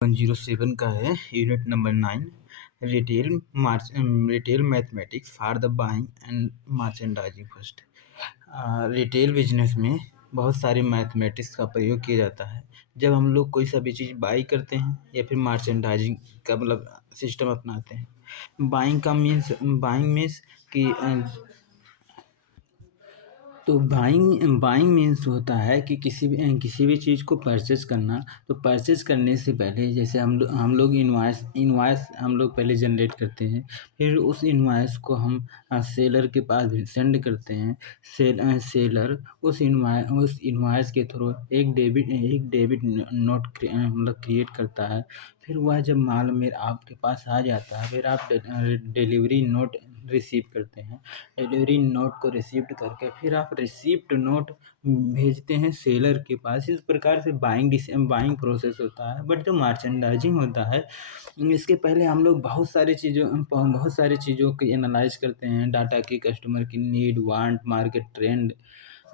107 का है unit number 9 retail mathematics for the buying and merchandising first. Retail business में बहुत सारे मैथमेटिक्स का प्रयोग किया जाता है जब हम लोग कोई सा भी चीज़ बाई करते हैं या फिर मर्चेंडाइजिंग का मतलब सिस्टम अपनाते हैं। बाइंग मीन्स कि तो बाइंग मीन्स होता है कि किसी भी चीज़ को परचेज करना। तो परचेज करने से पहले जैसे हम लोग इनवॉइस हम लोग पहले जनरेट करते हैं, फिर उस इनवॉइस को हम सेलर के पास भी सेंड करते हैं। सेलर उस इनवॉइस के थ्रू एक डेबिट नोट मतलब क्रिएट करता है। फिर वह जब माल में आपके पास आ जाता है, फिर आप डिलीवरी नोट रिसीव करते हैं। डिलीवरी नोट को रिसीव्ड करके फिर आप रिसिप्ट नोट भेजते हैं सेलर के पास। इस प्रकार से बाइंग प्रोसेस होता है। बट जो मर्चेंडाइजिंग होता है, इसके पहले हम लोग बहुत सारी चीज़ों की एनालाइज करते हैं, डाटा की, कस्टमर की need, want, market trend,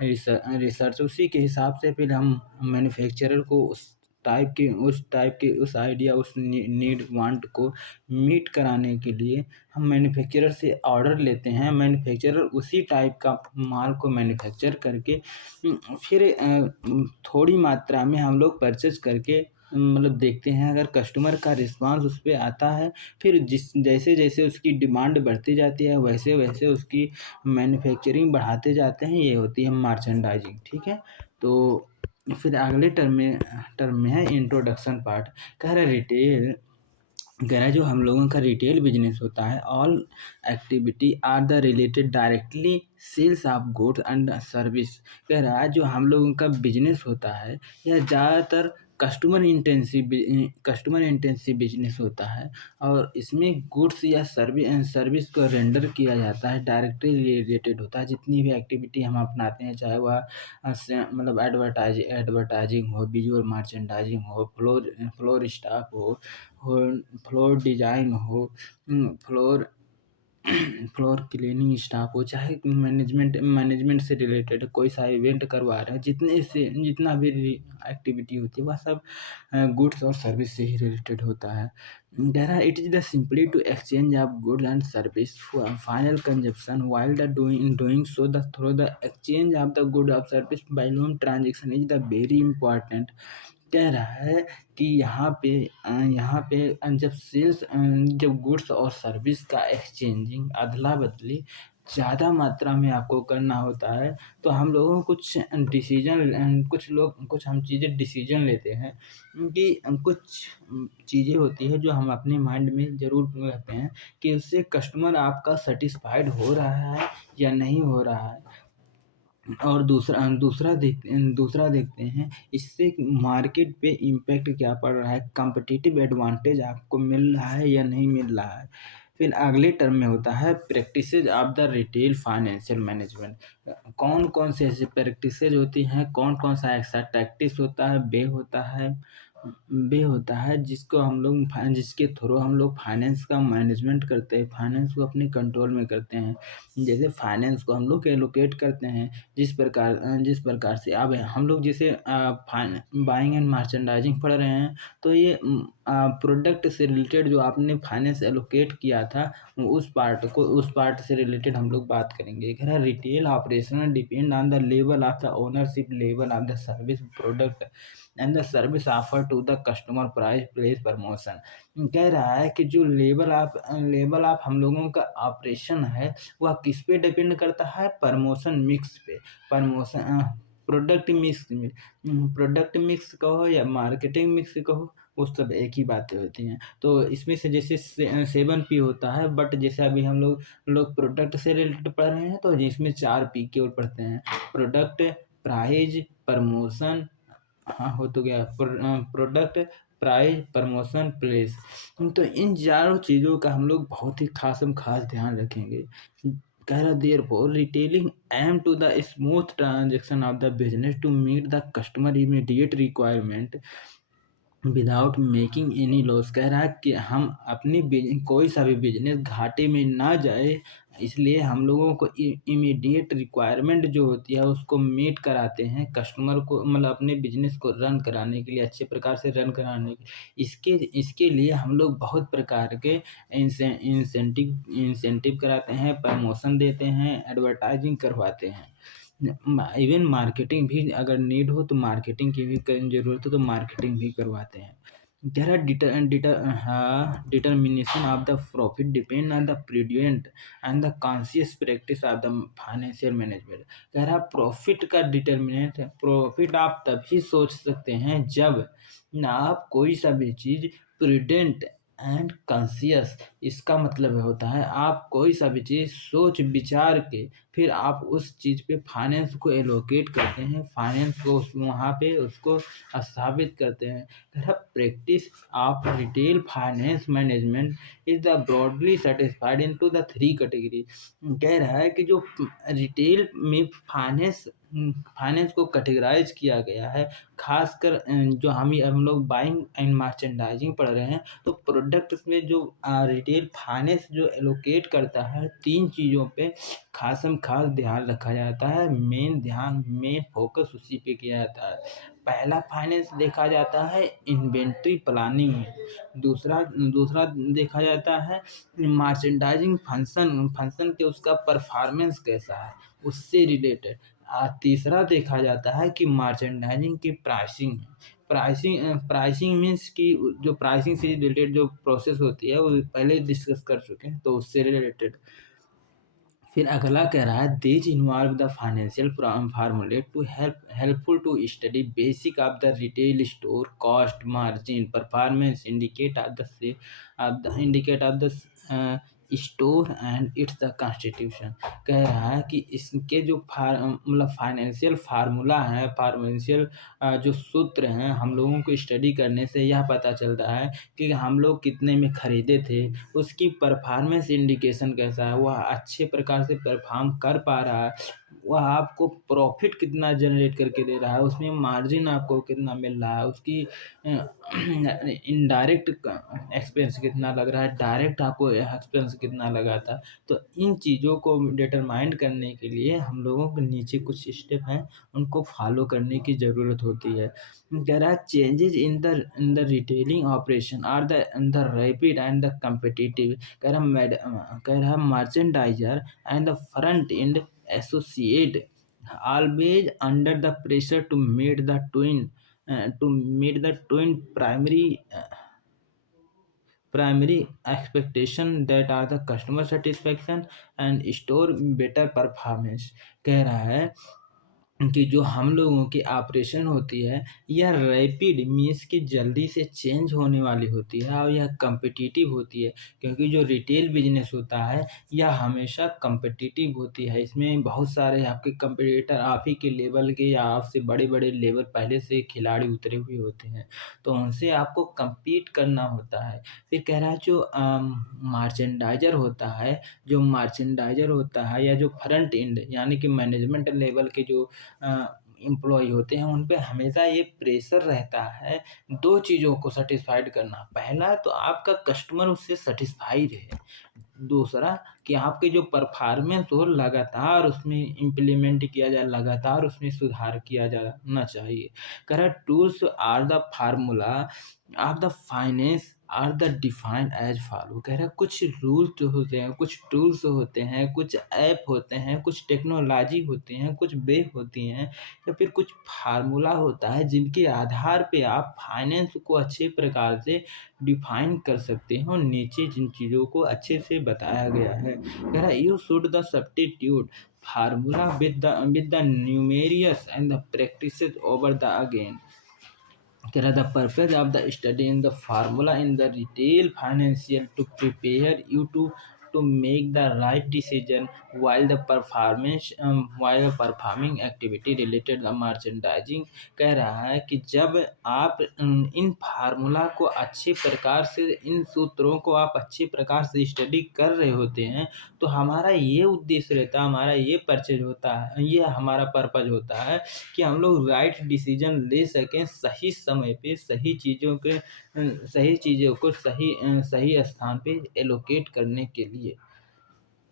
research. उसी के हिसाब से फिर हम मैन्युफैक्चरर को उस आइडिया, उस नीड, वांट को मीट कराने के लिए हम मैन्युफैक्चरर से ऑर्डर लेते हैं। मैन्युफैक्चरर उसी टाइप का माल को मैन्युफैक्चर करके फिर थोड़ी मात्रा में हम लोग परचेज करके मतलब देखते हैं। अगर कस्टमर का रिस्पांस उस पे आता है, फिर जैसे जैसे उसकी डिमांड बढ़ती जाती है, वैसे वैसे उसकी मैन्युफैक्चरिंग बढ़ाते जाते हैं। ये होती है मर्चेंडाइजिंग, ठीक है। तो फिर अगले टर्म में है इंट्रोडक्शन पार्ट। कह रहा है जो हम लोगों का रिटेल बिजनेस होता है, all activity are the related directly sales of goods and service. कह रहा है जो हम लोगों का बिजनेस होता है यह ज़्यादातर कस्टमर इंटेंसिव बिजनेस होता है, और इसमें गुड्स या सर्विस को रेंडर किया जाता है, डायरेक्टली रिलेटेड होता है। जितनी भी एक्टिविटी हम अपनाते हैं, चाहे वह मतलब एडवर्टाइजिंग हो, विजुअल मर्चेंडाइजिंग हो, फ्लोर स्टाफ हो, फ्लोर डिजाइन हो, फ्लोर फ्लोर क्लीनिंग स्टाफ हो, चाहे मैनेजमेंट से रिलेटेड कोई सा इवेंट करवा रहे हैं, जितना भी एक्टिविटी होती है वह सब गुड्स और सर्विस से ही रिलेटेड होता है। कह रहा है it is the simply to exchange of goods and service final consumption while the doing so the through the exchange of the good of service by loan transaction is the very important. कह रहा है कि जब goods और service का exchanging, अदला बदली ज़्यादा मात्रा में आपको करना होता है, तो हम लोगों को कुछ हम चीज़ें डिसीजन लेते हैं कि कुछ चीज़ें होती है जो हम अपने माइंड में ज़रूर रखते हैं कि उससे कस्टमर आपका सेटिस्फाइड हो रहा है या नहीं हो रहा है। और दूसरा देखते हैं इससे मार्केट पे इम्पैक्ट क्या पड़ रहा है, कॉम्पिटिटिव एडवांटेज आपको मिल रहा है या नहीं मिल रहा है। फिर अगले टर्म में होता है practices of the retail financial management. कौन कौन से ऐसी प्रैक्टिसेज होती हैं, कौन कौन सा ऐसा टैक्टिस होता है, बे होता है जिसके थ्रू हम लोग फाइनेंस का मैनेजमेंट करते हैं, फाइनेंस को अपने कंट्रोल में करते हैं। जैसे फाइनेंस को हम लोग एलोकेट करते हैं, जिस प्रकार से अब हम लोग जैसे बाइंग एंड मर्चेंडाइजिंग पढ़ रहे हैं, तो ये प्रोडक्ट से रिलेटेड जो आपने फाइनेंस एलोकेट किया था, उस पार्ट से रिलेटेड हम लोग बात करेंगे। कह रहा है retail operation depend on the level of the ownership, level of the service product and the service offer to the customer, price, place, promotion. कह रहा है कि जो लेवल ऑफ हम लोगों का ऑपरेशन है वह किस पे डिपेंड करता है, प्रमोशन मिक्स पे। प्रमोशन प्रोडक्ट मिक्स कहो या मार्केटिंग मिक्स कहो, वो सब एक ही बातें होती हैं। तो इसमें से जैसे 7P होता है, बट जैसे अभी हम लोग प्रोडक्ट से रिलेटेड पढ़ रहे हैं, तो इसमें 4P केवल पढ़ते हैं। प्रोडक्ट, प्राइज, प्रमोशन, हाँ हो तो गया, प्रोडक्ट, प्राइस, प्रमोशन, प्लेस। तो इन चारों चीज़ों का हम लोग बहुत ही खास ध्यान रखेंगे। कह रहा therefore retailing aim to the smooth transaction of the business to meet the customer immediate requirement. Without making any loss. कह रहा है कि हम अपनी कोई सा भी बिजनेस घाटे में ना जाए, इसलिए हम लोगों को इमीडिएट रिक्वायरमेंट जो होती है उसको मीट कराते हैं कस्टमर को, मतलब अपने बिजनेस को रन कराने के लिए, अच्छे प्रकार से रन कराने के इसके इसके लिए हम लोग बहुत प्रकार के इंसेंटिव कराते हैं, प्रमोशन देते हैं, एडवर्टाइजिंग करवाते हैं। इवन मार्केटिंग भी अगर नीड हो तो मार्केटिंग की भी ज़रूरत हो तो मार्केटिंग भी करवाते हैं। कह रहा determination of the profit depend on the prudent and the conscious practice of the financial management. कह रहा प्रॉफिट का डिटर्मिनेंट है, प्रॉफिट आप तभी सोच सकते हैं जब ना आप कोई सा भी चीज़ प्रूडेंट एंड कॉन्शियस, इसका मतलब होता है आप कोई सा भी चीज़ सोच विचार के फिर आप उस चीज़ पे फाइनेंस को एलोकेट करते हैं, फाइनेंस को वहाँ पे उसको स्थापित करते हैं। Practice of retail finance management is the broadly satisfied into the three category. कह रहा है कि जो रिटेल में फाइनेंस को कैटेगराइज किया गया है, खासकर जो हम लोग बाइंग एंड मर्चेंडाइजिंग पढ़ रहे हैं, तो प्रोडक्ट्स में जो रिटेल फाइनेंस जो एलोकेट करता है तीन चीज़ों पे खासम खास ध्यान रखा जाता है, मेन फोकस उसी पे किया जाता है। पहला फाइनेंस देखा जाता है इन्वेंट्री प्लानिंग में, दूसरा दूसरा देखा जाता है मर्चेंडाइजिंग फंक्शन फंक्शन के उसका परफॉर्मेंस कैसा है उससे रिलेटेड। तीसरा देखा जाता है कि मर्चेंडाइजिंग की प्राइसिंग, प्राइसिंग मीन्स कि जो प्राइसिंग से रिलेटेड जो प्रोसेस होती है वो पहले डिस्कस कर चुके हैं, तो उससे रिलेटेड। फिर अगला कह रहा है these involve the financial formulae to helpful to study basic of the retail store cost margin performance indicate of the store and its the constitution. कह रहा है कि इसके जो मतलब फाइनेंशियल फार्मूला है, फाइनेंशियल जो सूत्र हैं, हम लोगों को स्टडी करने से यह पता चलता है कि हम लोग कितने में खरीदे थे, उसकी परफॉर्मेंस इंडिकेशन कैसा है, वह अच्छे प्रकार से परफॉर्म कर पा रहा है, वह आपको प्रॉफिट कितना जनरेट करके दे रहा है, उसमें मार्जिन आपको कितना मिल रहा है, उसकी इनडायरेक्ट एक्सपेंस कितना लग रहा है, डायरेक्ट आपको एक्सपेंस कितना लगा था। तो इन चीज़ों को डिटरमाइन करने के लिए हम लोगों के नीचे कुछ स्टेप हैं, उनको फॉलो करने की ज़रूरत होती है। कह रहा है changes in the retailing operation are the rapid and the competitive. कह रहा merchandiser and the front end associate always under the pressure to meet the twin primary expectation that are the customer satisfaction and store better performance। कह रहा है कि जो हम लोगों की ऑपरेशन होती है यह रैपिड मीन्स कि जल्दी से चेंज होने वाली होती है और यह कम्पिटिटिव होती है, क्योंकि जो रिटेल बिजनेस होता है यह हमेशा कम्पिटिटिव होती है। इसमें बहुत सारे आपके कंपटीटर आप ही के लेवल के या आपसे बड़े बड़े लेवल पहले से खिलाड़ी उतरे हुए होते हैं, तो उनसे आपको compete करना होता है। फिर कह रहा है जो मार्चेंडाइजर होता है या जो फ्रंट एंड यानी कि मैनेजमेंट लेवल के जो एम्प्लॉय होते हैं उन पे हमेशा ये प्रेशर रहता है दो चीज़ों को सेटिस्फाइड करना। पहला तो आपका कस्टमर उससे सेटिस्फाइड है, दूसरा कि आपके जो परफॉर्मेंस हो लगातार उसमें इम्प्लीमेंट किया जाए, लगातार उसमें सुधार किया जाना चाहिए। कह रहा tools are the formula of the finance are the defined as follow. कह रहा कुछ रूल्स जो होते हैं, कुछ टूल्स होते हैं, कुछ ऐप होते हैं, कुछ टेक्नोलॉजी होती हैं, कुछ वे होती हैं या फिर कुछ फार्मूला होता है जिनके आधार पे आप फाइनेंस को अच्छे प्रकार से डिफाइन कर सकते हैं, और नीचे जिन चीज़ों को अच्छे से बताया गया है। कह रहा you should the substitute formula with the numerous and the practices over the again। कह रहा the purpose of the study in the formula in the retail financial to prepare you to to make the right decision while the performance while performing activity related the merchandising। कह रहा है कि जब आप इन formula को अच्छे प्रकार से, इन सूत्रों को आप अच्छे प्रकार से स्टडी कर रहे होते हैं, तो हमारा ये उद्देश्य रहता है, हमारा ये परचेज होता है, ये हमारा पर्पज़ होता है कि हम लोग राइट डिसीजन ले सकें सही समय पे, सही चीज़ों को सही स्थान पे एलोकेट करने के लिए।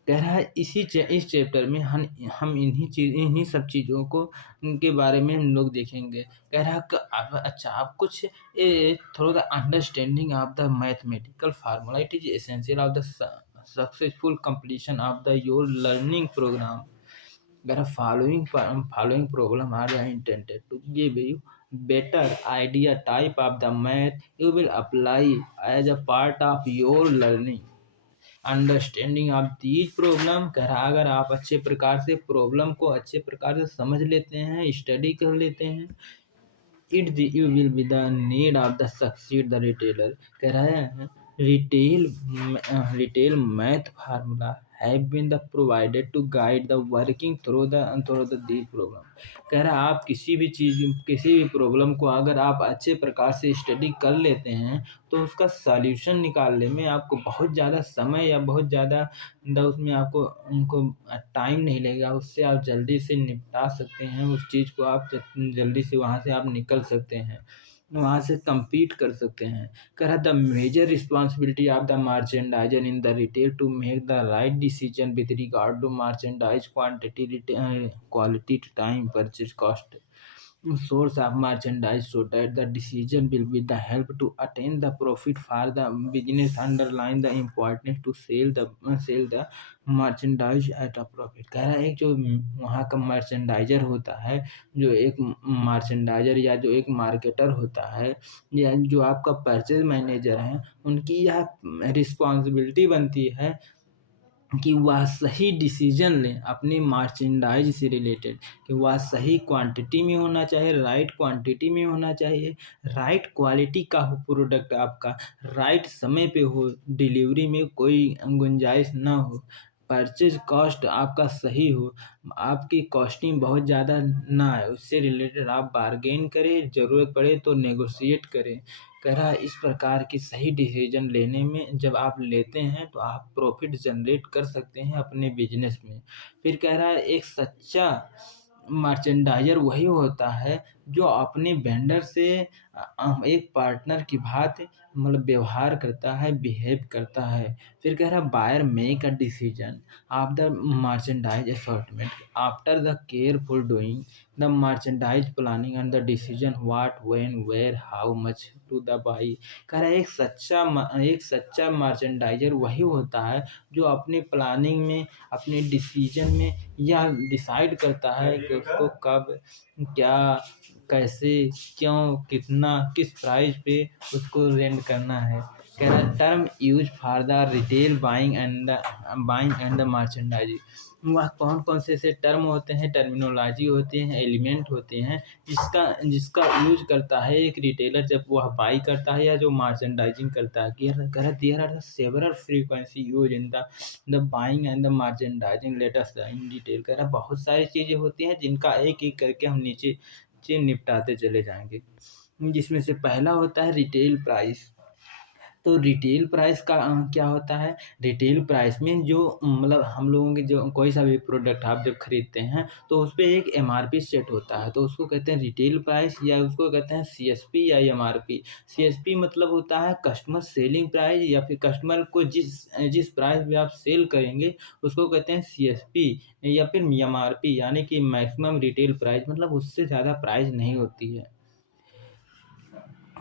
कह रहा है इस चैप्टर में हम इन्हीं सब चीज़ों को के बारे में हम लोग देखेंगे। कह रहा है कि अब अच्छा आप कुछ through the understanding of the mathematical formula it is essential of the successful completion of the your learning programme. The following problem are intended to give you better idea type of the math you will apply as a part of your learning। Understanding of these problem कह रहा अगर आप अच्छे प्रकार से problem को अच्छे प्रकार से समझ लेते हैं, स्टडी कर लेते हैं, you will be the need of the succeed the retailer। कह रहा है retail math formula have been the provided to guide the working through the these problem। कह रहा आप किसी भी प्रॉब्लम को अगर आप अच्छे प्रकार से स्टडी कर लेते हैं, तो उसका सॉल्यूशन निकालने में आपको बहुत ज़्यादा समय या बहुत ज़्यादा उसमें आपको उनको टाइम नहीं लगेगा, उससे आप जल्दी से निपटा सकते हैं, उस चीज़ को आप जल्दी से वहाँ से आप निकल सकते हैं, वहाँ से compete कर सकते हैं। कह रहा the major responsibility of the merchandiser in the retail to make the right decision with regard to merchandise quantity, quality, time, purchase cost, source of merchandise so that the decision will be the help to attain the profit for the business। underline the importance to sell the merchandise at a profit। कह रहा है एक जो वहाँ का merchandiser होता है, जो एक मर्चेंडाइजर या जो एक मार्केटर होता है, या जो आपका परचेज मैनेजर है, उनकी यह रिस्पॉन्सिबिलिटी बनती है कि वह सही डिसीजन लें अपनी मर्चेंडाइज से रिलेटेड, कि वह सही क्वांटिटी में होना चाहिए, राइट क्वांटिटी में होना चाहिए, राइट क्वालिटी का हो प्रोडक्ट आपका, राइट समय पे हो, डिलीवरी में कोई गुंजाइश ना हो, परचेज कॉस्ट आपका सही हो, आपकी कॉस्टिंग बहुत ज़्यादा ना है, उससे रिलेटेड आप बार्गेन करें, ज़रूरत पड़े तो नेगोशिएट करें। कह रहा है इस प्रकार की सही डिसीजन लेने में जब आप लेते हैं, तो आप प्रॉफिट जनरेट कर सकते हैं अपने बिजनेस में। फिर कह रहा है एक सच्चा मर्चेंडाइजर वही होता है जो अपने वेंडर से एक पार्टनर की भांति मतलब व्यवहार करता है, बिहेव करता है। फिर कह रहा है buyer make a decision of the merchandise assortment after the careful doing the merchandise planning and the decision what, when, where, how much to the buy. कह रहा है एक सच्चा मर्चेंडाइजर वही होता है जो अपने प्लानिंग में, अपने डिसीजन में यह डिसाइड करता है कि उसको कब, क्या, कैसे, क्यों, कितना, किस प्राइस पे उसको रेंट करना है। कह रहा है term use for the retail buying and the merchandising. वह कौन कौन से टर्म होते हैं, टर्मिनोलॉजी होते हैं, एलिमेंट होते हैं जिसका यूज करता है एक रिटेलर जब वह बाई करता है या जो मर्चेंडाइजिंग करता है। कह रहा there are several frequency use in the buying and the merchandising latest in detail. कह रहा बहुत सारी चीज़ें होती हैं जिनका एक एक करके हम नीचे निपटाते चले जाएंगे, जिसमें से पहला होता है रिटेल प्राइस। तो रिटेल प्राइस का क्या होता है, रिटेल प्राइस में जो मतलब हम लोगों की जो कोई सा भी प्रोडक्ट आप जब खरीदते हैं, तो उस पे एक एमआरपी सेट होता है, तो उसको कहते हैं रिटेल प्राइस, या उसको कहते हैं सीएसपी या एमआरपी। सीएसपी मतलब होता है कस्टमर सेलिंग प्राइस, या फिर कस्टमर को जिस प्राइस पे आप सेल करेंगे उसको कहते हैं सीएसपी, या फिर एमआरपी यानी कि मैक्सिमम रिटेल प्राइस, मतलब उससे ज़्यादा प्राइस नहीं होती है।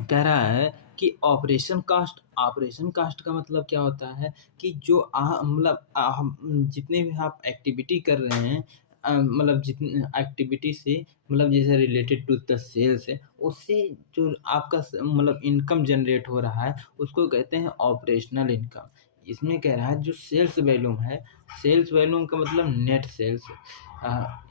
कह रहा है कि ऑपरेशन कास्ट का मतलब क्या होता है कि जो मतलब हम जितने भी आप एक्टिविटी कर रहे हैं, मतलब जितने एक्टिविटी से मतलब जैसे रिलेटेड टू द सेल्स है, उससे जो आपका मतलब इनकम जनरेट हो रहा है उसको कहते हैं ऑपरेशनल इनकम। इसमें कह रहा है जो सेल्स वॉल्यूम है, सेल्स वॉल्यूम का मतलब नेट सेल्स,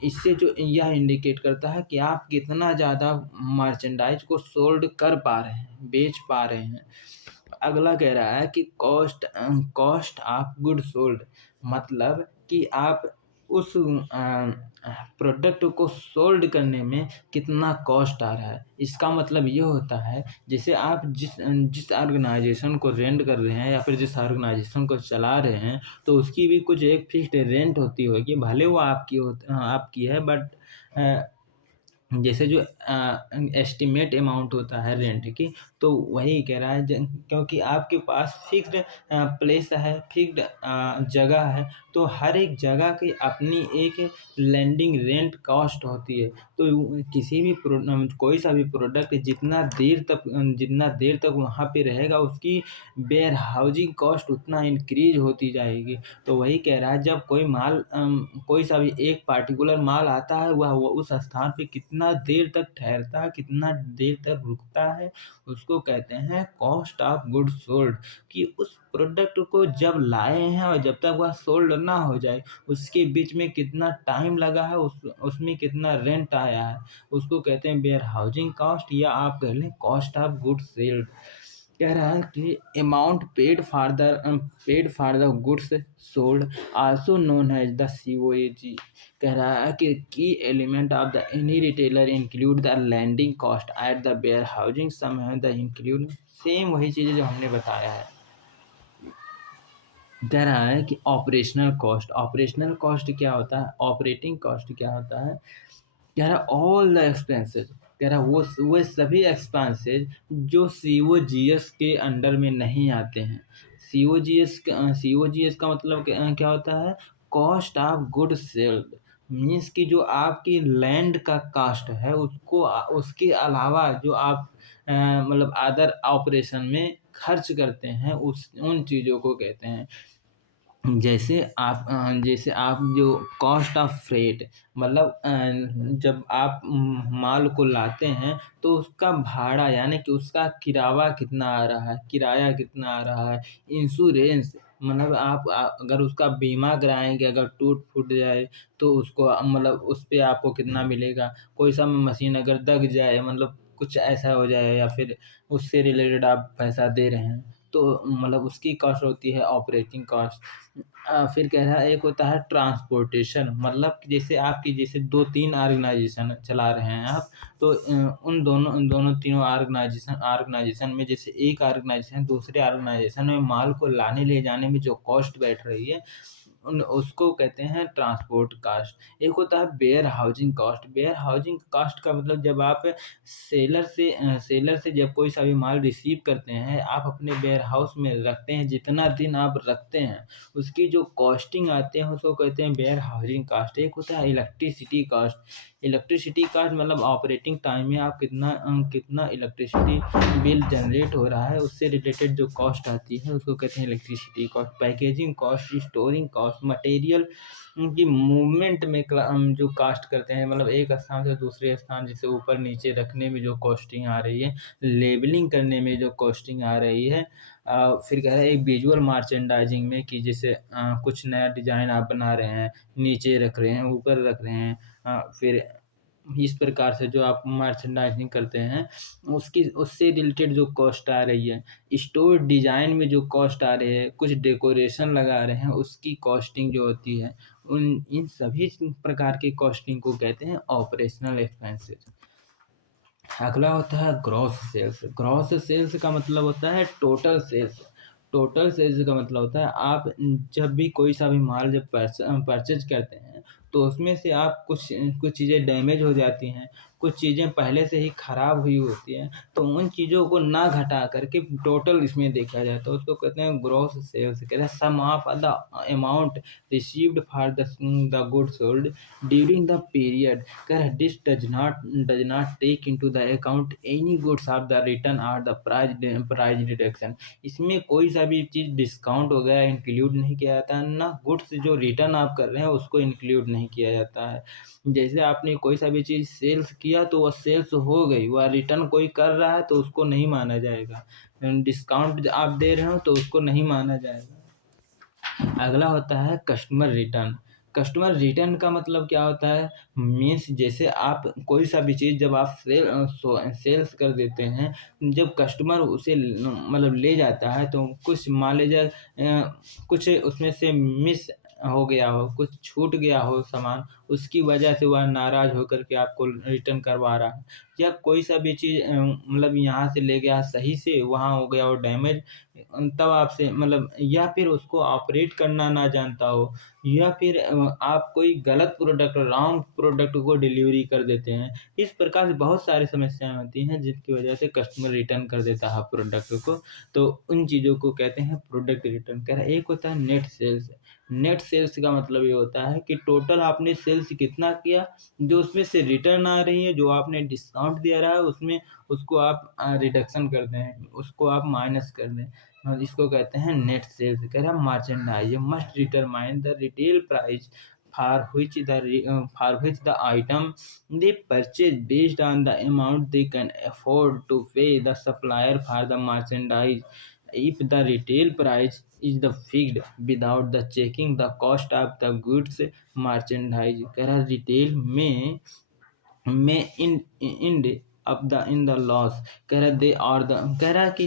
इससे जो यह इंडिकेट करता है कि आप कितना ज़्यादा मर्चेंडाइज को सोल्ड कर पा रहे हैं, बेच पा रहे हैं। अगला कह रहा है कि कॉस्ट ऑफ गुड सोल्ड, मतलब कि आप उस प्रोडक्ट को सोल्ड करने में कितना कॉस्ट आ रहा है। इसका मतलब ये होता है, जैसे आप जिस ऑर्गेनाइजेशन को रेंट कर रहे हैं या फिर जिस ऑर्गेनाइजेशन को चला रहे हैं, तो उसकी भी कुछ एक फिक्स्ड रेंट होती होगी, भले वो आपकी है, बट जैसे जो एस्टिमेट अमाउंट होता है रेंट की, तो वही कह रहा है, क्योंकि आपके पास फिक्स्ड प्लेस है, फिक्स्ड जगह है, तो हर एक जगह की अपनी एक लैंडिंग रेंट कॉस्ट होती है। तो किसी भी कोई सा भी प्रोडक्ट जितना देर तक वहाँ पे रहेगा, उसकी वेयर हाउसिंग कॉस्ट उतना इंक्रीज होती जाएगी। तो वही कह रहा है, जब कोई सा भी एक पार्टिकुलर माल आता है, वह उस स्थान पे कितना देर तक ठहरता है, कितना देर तक रुकता है, उसको कहते हैं कॉस्ट ऑफ गुड्स सोल्ड। कि उस प्रोडक्ट को जब लाए हैं और जब तक वह सोल्ड ना हो जाए, उसके बीच में कितना टाइम लगा है, उसमें कितना रेंट आया है, उसको कहते हैं वेयर हाउसिंग कॉस्ट, या आप कह लें कॉस्ट ऑफ गुड्स सेल्ड। कह रहा है कि amount paid for the goods sold, also known as the COAG। कह रहा है कि key element of the any retailer include the landing cost at the warehousing, some है द इंक्लूड, सेम वही चीज़ें जो हमने बताया है। कह रहा है कि ऑपरेशनल कॉस्ट क्या होता है, ऑपरेटिंग कॉस्ट क्या होता है। कह रहा ऑल द एक्सपेंसेस, कह रहा वो सभी एक्सपेंसेस जो COGS के अंडर में नहीं आते हैं। COGS का मतलब क्या होता है, cost of good sailed, means कि जो आपकी लैंड का कास्ट है, उसको उसके अलावा जो आप मतलब अदर ऑपरेशन में खर्च करते हैं, उन चीज़ों को कहते हैं। जैसे आप जो कॉस्ट ऑफ फ्रेट, मतलब जब आप माल को लाते हैं, तो उसका भाड़ा यानी कि उसका किराया कितना आ रहा है, इंश्योरेंस, मतलब आप अगर उसका बीमा कराएंगे, अगर टूट फूट जाए तो उसको मतलब उस पे आपको कितना मिलेगा, कोई सा मशीन अगर दग जाए, मतलब कुछ ऐसा हो जाए, या फिर उससे रिलेटेड आप पैसा दे रहे हैं, तो मतलब उसकी कॉस्ट होती है ऑपरेटिंग कॉस्ट। फिर कह रहा है एक होता है ट्रांसपोर्टेशन, मतलब कि जैसे 2-3 ऑर्गेनाइजेशन चला रहे हैं आप, तो उन दोनों तीनों ऑर्गेनाइजेशन में, जैसे एक ऑर्गेनाइजेशन दूसरे ऑर्गेनाइजेशन में माल को लाने ले जाने में जो कॉस्ट बैठ रही है, उसको कहते हैं ट्रांसपोर्ट कास्ट। एक होता है वेयर हाउसिंग कास्ट का मतलब, जब आप सेलर से जब कोई सा भी माल रिसीव करते हैं, आप अपने वेयर हाउस में रखते हैं, जितना दिन आप रखते हैं, उसकी जो कॉस्टिंग आते हैं, उसको कहते हैं वेयर हाउसिंग कास्ट। एक होता है इलेक्ट्रिसिटी कास्ट, मतलब ऑपरेटिंग टाइम में आप कितना इलेक्ट्रिसिटी बिल जनरेट हो रहा है, उससे रिलेटेड जो कॉस्ट आती है, उसको कहते हैं electricity cost. Packaging cost, storing cost, material की मूवमेंट में हम जो कास्ट करते हैं, मतलब एक स्थान से दूसरे स्थान, जैसे ऊपर नीचे रखने में जो कॉस्टिंग आ रही है, लेबलिंग करने में जो कॉस्टिंग आ रही है। फिर कह रहा है एक विजुअल मर्चेंडाइजिंग में, कि जैसे कुछ नया डिज़ाइन आप बना रहे हैं, नीचे रख रहे हैं, ऊपर रख रहे हैं, फिर इस प्रकार से जो आप मर्चेंडाइजिंग करते हैं, उसकी उससे रिलेटेड जो कॉस्ट आ रही है। स्टोर डिज़ाइन में जो कॉस्ट आ रही है, कुछ डेकोरेशन लगा रहे हैं, उसकी कॉस्टिंग जो होती है, इन सभी प्रकार की कॉस्टिंग को कहते हैं ऑपरेशनल एक्सपेंसेस। अगला होता है ग्रॉस सेल्स का मतलब होता है टोटल सेल्स का मतलब होता है, आप जब भी कोई सा भी माल जब परचेज करते हैं, तो उसमें से आप कुछ कुछ चीज़ें डैमेज हो जाती हैं, कुछ चीज़ें पहले से ही ख़राब हुई होती हैं, तो उन चीज़ों को ना घटा करके टोटल इसमें देखा जाता है, उसको कहते हैं ग्रॉस सेल्स। कहते हैं sum of the amount received for the good sold during the period. This does not take into the account any goods of the return or the price reduction। इसमें कोई सा भी चीज़ डिस्काउंट वगैरह include नहीं किया जाता है, ना गुड्स जो रिटर्न आप कर रहे हैं उसको इंक्लूड नहीं किया जाता है। जैसे आपने कोई सा भी चीज़ सेल्स किया, तो वह सेल्स हो गई, वह रिटर्न कोई कर रहा है तो उसको नहीं माना जाएगा, डिस्काउंट आप दे रहे हो तो उसको नहीं माना जाएगा। अगला होता है कस्टमर रिटर्न। कस्टमर रिटर्न का मतलब क्या होता है? मीन्स जैसे आप कोई सा भी चीज़ जब आप सेल्स कर देते हैं, जब कस्टमर उसे मतलब ले जाता है तो कुछ मान लीजिए कुछ उसमें से मिस हो गया हो, कुछ छूट गया हो सामान, उसकी वजह से वह नाराज़ होकर के आपको रिटर्न करवा रहा है। या कोई सा भी चीज़ मतलब यहाँ से ले गया सही से, वहाँ हो गया हो डैमेज, तब आपसे मतलब या फिर उसको ऑपरेट करना ना जानता हो, या फिर आप कोई गलत प्रोडक्ट रॉन्ग प्रोडक्ट को डिलीवरी कर देते हैं। इस प्रकार से बहुत सारी समस्याएँ होती हैं जिसकी वजह से कस्टमर रिटर्न कर देता है प्रोडक्ट को। तो उन चीज़ों को कहते हैं प्रोडक्ट रिटर्न। कह रहा एक होता है नेट सेल्स। नेट सेल्स का मतलब ये होता है कि टोटल आपने सेल्स कितना किया, जो उसमें से रिटर्न आ रही है, जो आपने डिस्काउंट दिया रहा है उसमें उसको आप रिडक्शन कर दें, उसको आप माइनस कर दें। इसको कहते हैं नेट सेल्स। कह रहा merchandise must determine the retail price for which the item they purchase based on the amount they can afford to pay the supplier for the merchandise. If the retail price is the fixed without the checking the cost of the goods merchandise, कह रहा retail में in the loss. कह रहा दे और the कह रहा कि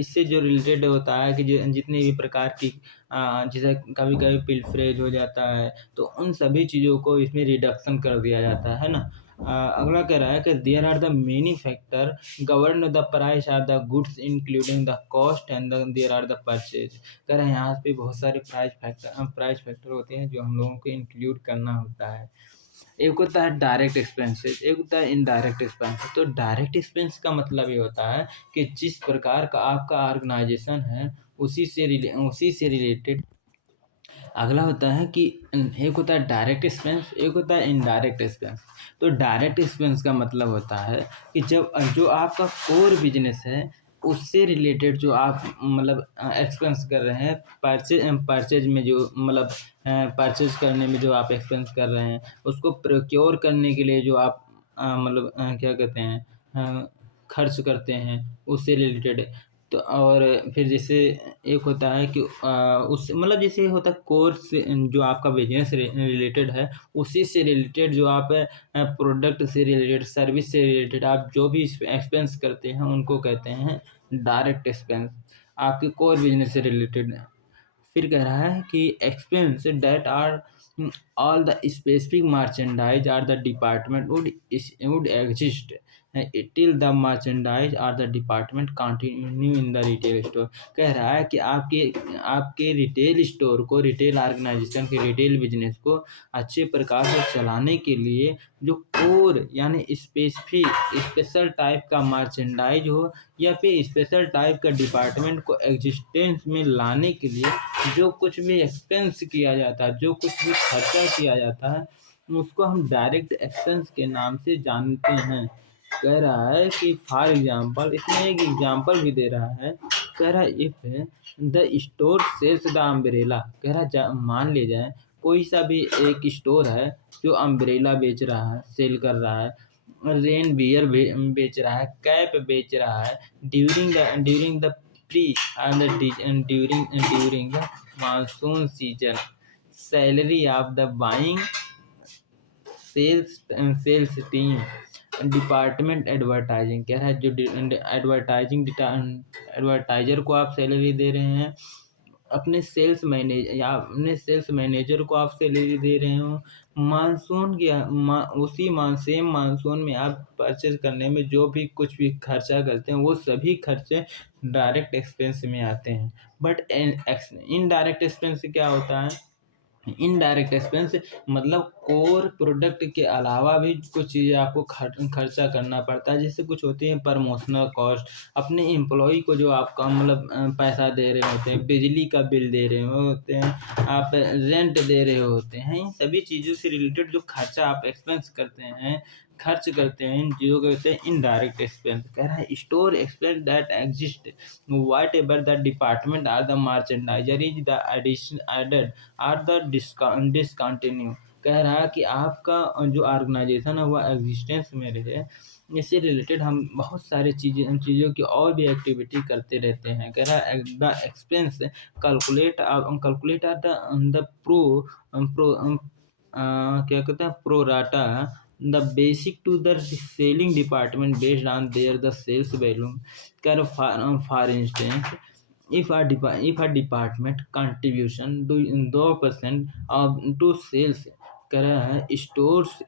इससे जो रिलेटेड होता है कि जितनी भी प्रकार की जैसे कभी कभी पिलफरेज हो जाता है, तो उन सभी चीज़ों को इसमें रिडक्शन कर दिया जाता है ना। अगला कह रहा है कि there are the many factor govern the price are the goods including the cost and there are the purchase. कह रहे हैं यहाँ पे बहुत सारे प्राइस फैक्टर होते हैं जो हम लोगों को इंक्लूड करना होता है। एक होता है डायरेक्ट एक्सपेंसेस, एक होता है इनडायरेक्ट एक्सपेंसेस। तो डायरेक्ट एक्सपेंस का मतलब ये होता है कि जिस प्रकार का आपका ऑर्गेनाइजेशन है उसी से रिलेटेड। अगला होता है कि एक होता है डायरेक्ट एक्सपेंस, एक होता है इनडायरेक्ट एक्सपेंस। तो डायरेक्ट एक्सपेंस का मतलब होता है कि जब जो आपका कोर बिजनेस है उससे रिलेटेड जो आप मतलब एक्सपेंस कर रहे हैं, परचेज में जो मतलब परचेज करने में जो आप एक्सपेंस कर रहे हैं, उसको प्रोक्योर करने के लिए जो आप मतलब क्या कहते हैं अ, खर्च करते हैं, उससे रिलेटेड। तो और फिर जैसे एक होता है कि उस मतलब जैसे ये होता है कोर से जो आपका बिजनेस रिलेटेड है, उसी से रिलेटेड जो आप प्रोडक्ट से रिलेटेड, सर्विस से रिलेटेड आप जो भी एक्सपेंस करते हैं उनको कहते हैं डायरेक्ट एक्सपेंस, आपके कोर बिजनेस से रिलेटेड। फिर कह रहा है कि expense that are all the specific merchandise or the department would exist till the merchandise or the department continue in the retail store। कह रहा है कि आपके आपके रिटेल स्टोर को, रिटेल ऑर्गेनाइजेशन के रिटेल बिजनेस को अच्छे प्रकार से चलाने के लिए जो कोर यानी स्पेसिफिक स्पेशल टाइप का मर्चेंडाइज हो, या फिर स्पेशल टाइप का डिपार्टमेंट को एग्जिस्टेंस में लाने के लिए जो कुछ भी एक्सपेंस किया जाता है, जो कुछ भी खर्चा किया जाता है, उसको हम डायरेक्ट एक्सपेंस के नाम से जानते हैं। कह रहा है कि फॉर एग्जांपल, इसमें एक एग्जांपल भी दे रहा है। कह रहा है if the store sells the umbrella. कह रहा मान ले जाए कोई सा भी एक स्टोर है जो अम्ब्रेला बेच रहा है, सेल कर रहा है, रेन बियर बेच रहा है, कैप बेच रहा है, during the pre and during the monsoon season. Salary of the buying sales team department advertising. कह रहा है जो एडवर्टाइजर को आप सैलरी दे रहे हैं, अपने सेल्स मैनेजर को आप सैलरी दे रहे हो, मानसून की सेम मानसून में आप परचेज करने में जो भी कुछ भी खर्चा करते हैं वो सभी खर्चे डायरेक्ट एक्सपेंस में आते हैं। बट इनडायरेक्ट एक्सपेंस क्या होता है? इनडायरेक्ट एक्सपेंस मतलब कोर प्रोडक्ट के अलावा भी कुछ चीज़ें आपको खर्चा करना पड़ता है। जैसे कुछ होती हैं प्रमोशनल कॉस्ट, अपने एम्प्लॉय को जो आपका मतलब पैसा दे रहे होते हैं, बिजली का बिल दे रहे होते हैं, आप रेंट दे रहे होते हैं, इन सभी चीज़ों से रिलेटेड जो खर्चा आप एक्सपेंस करते हैं, खर्च करते हैं, इन चीज़ों को कहते हैं इनडायरेक्ट एक्सपेंस। कह रहा है store expense that exist whatever the department are the merchandiser is the addition added are the discontinue. कह रहा है कि आपका जो ऑर्गेनाइजेशन है वह एग्जिस्टेंस में रहे, इससे रिलेटेड हम बहुत सारी चीज़ों की और भी एक्टिविटी करते रहते हैं। कह रहा है the expense calculate are the क्या कहते हैं pro rata the basic to the selling department based on their the sales value. कह रहा for instance if a department contribution 2% of to sales कर रहा है स्टोर्स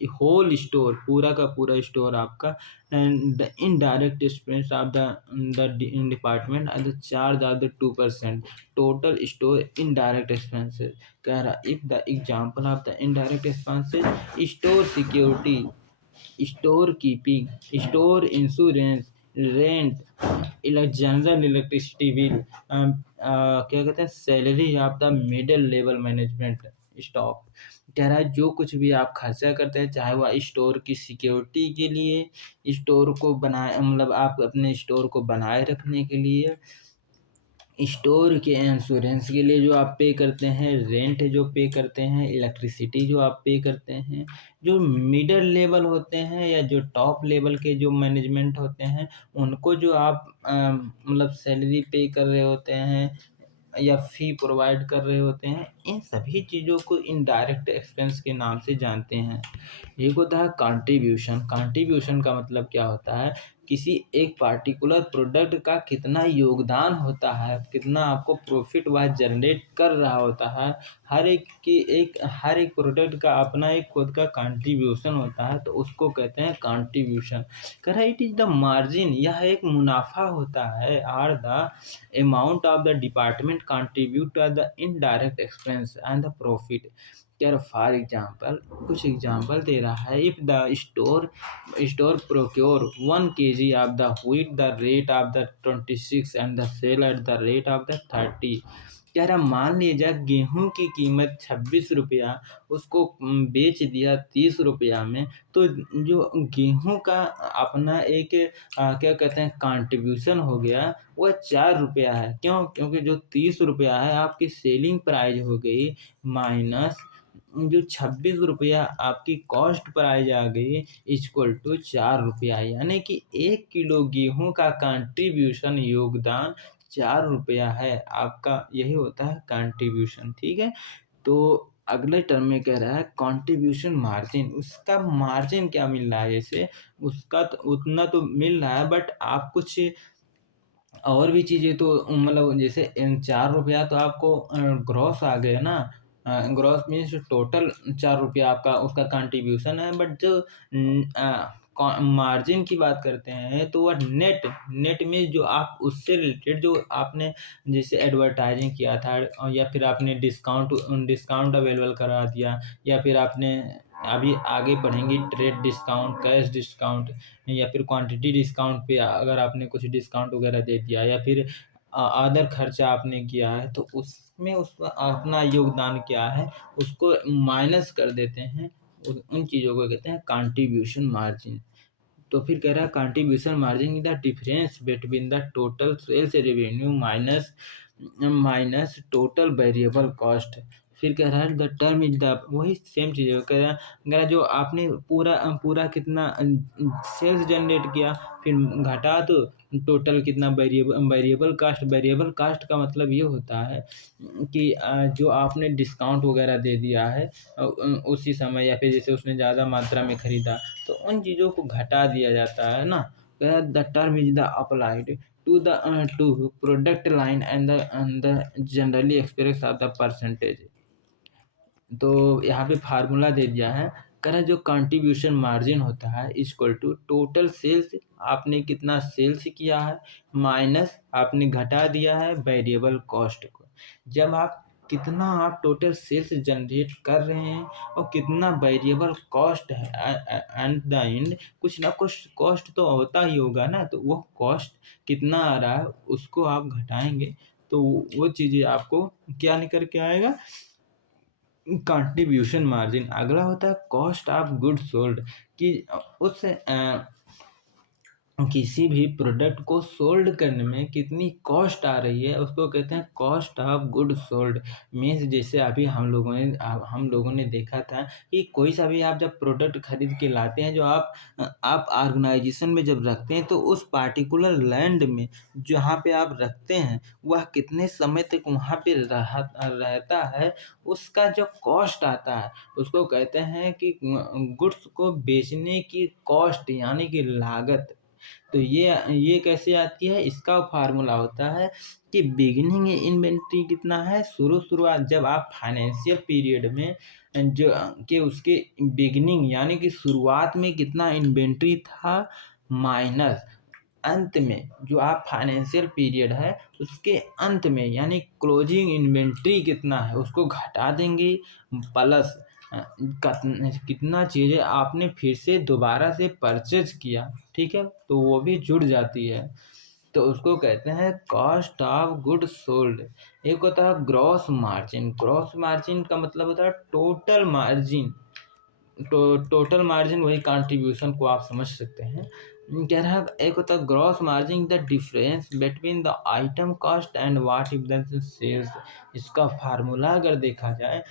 होल स्टोर पूरा का पूरा स्टोर आपका and the indirect expense of the department and the charge of the 2% total store indirect expenses. कह रहा if the example of the indirect expenses store security store keeping store insurance rent general electricity bill क्या कहते हैं salary of the middle level management stock. कह रहा है जो कुछ भी आप खर्चा करते हैं चाहे वह स्टोर की सिक्योरिटी के लिए स्टोर को बनाए मतलब आप अपने स्टोर को बनाए रखने के लिए स्टोर के इंश्योरेंस के लिए जो आप पे करते हैं रेंट जो पे करते हैं इलेक्ट्रिसिटी जो आप पे करते हैं जो मिडल लेवल होते हैं या जो टॉप लेवल के जो मैनेजमेंट होते हैं उनको जो आप मतलब सैलरी पे कर रहे होते हैं या फ़ी प्रोवाइड कर रहे होते हैं इन सभी चीज़ों को इनडायरेक्ट एक्सपेंस के नाम से जानते हैं। एक होता है कंट्रीब्यूशन। कंट्रीब्यूशन का मतलब क्या होता है किसी एक पार्टिकुलर प्रोडक्ट का कितना योगदान होता है कितना आपको प्रॉफिट वह जनरेट कर रहा होता है। हर एक प्रोडक्ट का अपना एक खुद का कंट्रीब्यूशन होता है तो उसको कहते हैं कंट्रीब्यूशन। कह रहा है इट इज़ द मार्जिन यह एक मुनाफा होता है are the amount of the department contribute to the indirect expense and the profit। यार फॉर एग्जाम्पल कुछ एग्जाम्पल दे रहा है if the store procure 1 kg of the wheat the rate of the 26 and the sell at the rate of the 30। कह रहा मान लीजिए गेहूं की कीमत 26 रुपया उसको बेच दिया 30 रुपया में तो जो गेहूं का अपना एक क्या कहते हैं कंट्रीब्यूशन हो गया वह 4 रुपया है। क्यों? क्योंकि जो 30 रुपया है आपकी सेलिंग प्राइस हो गई माइनस जो 26 रुपया आपकी कॉस्ट प्राइस आ गई इक्वल टू 4 रुपया यानी कि 1 किलो गेहूं का कंट्रीब्यूशन योगदान 4 रुपया है आपका यही होता है कंट्रीब्यूशन। ठीक है तो अगले टर्म में कह रहा है कंट्रीब्यूशन मार्जिन उसका मार्जिन क्या मिल रहा है जैसे उसका तो उतना तो मिल रहा है बट आप कुछ और भी चीज़ें तो मतलब जैसे 4 रुपया तो आपको ग्रॉस आ गया ना। ग्रॉस मीन्स टोटल 4 रुपया आपका उसका कंट्रीब्यूशन है बट जो मार्जिन की बात करते हैं तो वह नेट में जो आप उससे रिलेटेड जो आपने जैसे एडवर्टाइजिंग किया था या फिर आपने डिस्काउंट अवेलेबल करा दिया या फिर आपने अभी आगे बढ़ेंगे ट्रेड डिस्काउंट कैश डिस्काउंट या फिर क्वांटिटी डिस्काउंट पे अगर आपने कुछ डिस्काउंट वगैरह दे दिया या फिर अदर खर्चा आपने किया है तो उसमें उसका अपना योगदान क्या है उसको माइनस कर देते हैं उन चीज़ों को कहते हैं कंट्रीब्यूशन मार्जिन। तो फिर कह रहा है contribution margin the difference between the total sales revenue minus minus total variable cost. फिर कह रहा है द टर्म इज द वही सेम चीज़ है कह रहा जो आपने पूरा पूरा कितना सेल्स जनरेट किया फिर घटा दो टोटल कितना वेरिएबल कास्ट का मतलब ये होता है कि जो आपने डिस्काउंट वगैरह दे दिया है उसी समय या फिर जैसे उसने ज़्यादा मात्रा में खरीदा तो उन चीज़ों को घटा दिया जाता है ना। The term is the applied to product line and the generally express of the percentage। तो यहाँ पे फार्मूला दे दिया है कह रहा है जो कंट्रीब्यूशन मार्जिन होता है इक्वल टू टोटल सेल्स आपने कितना सेल्स किया है माइनस आपने घटा दिया है वेरिएबल कॉस्ट को। जब आप कितना आप टोटल सेल्स जनरेट कर रहे हैं और कितना वेरिएबल कॉस्ट है एंड द एंड कुछ ना कुछ कॉस्ट तो होता ही होगा ना तो वो कॉस्ट कितना आ रहा है उसको आप घटाएंगे तो वो चीज़ें आपको क्या निकल के आएगा कंट्रीब्यूशन मार्जिन। अगला होता है कॉस्ट ऑफ गुड्स सोल्ड कि उस किसी भी प्रोडक्ट को सोल्ड करने में कितनी कॉस्ट आ रही है, उसको कहते हैं cost of good sold. Means जैसे अभी हम लोगों ने देखा था कि कोई सा भी आप जब प्रोडक्ट खरीद के लाते हैं, जो आप ऑर्गेनाइजेशन में जब रखते हैं, तो उस पार्टिकुलर लैंड में जहाँ पे आप रखते हैं, वह कितने समय तक वहाँ पे रहता है, उसका जो कॉस्ट आता है, उसको कहते हैं कि गुड्स को बेचने की कॉस्ट, यानी कि लागत। तो ये कैसे आती है, इसका फार्मूला होता है कि बिगिनिंग इन्वेंट्री कितना है, शुरुआत जब आप फाइनेंशियल पीरियड में जो कि उसके बिगिनिंग यानी कि शुरुआत में कितना इन्वेंट्री था, माइनस अंत में जो आप फाइनेंशियल पीरियड है उसके अंत में यानी क्लोजिंग इन्वेंट्री कितना है उसको घटा देंगे, प्लस कितना चीज़ें आपने फिर से दोबारा से परचेज किया, ठीक है, तो वो भी जुड़ जाती है। तो उसको कहते हैं कॉस्ट ऑफ गुड सोल्ड। एक होता है ग्रॉस मार्जिन। ग्रॉस मार्जिन का मतलब होता है टोटल मार्जिन। टोटल मार्जिन वही कंट्रीब्यूशन को आप समझ सकते हैं। कह रहा है एक होता है gross margin, the difference between the item cost and what if the sales. इसका फार्मूला अगर देखा जाए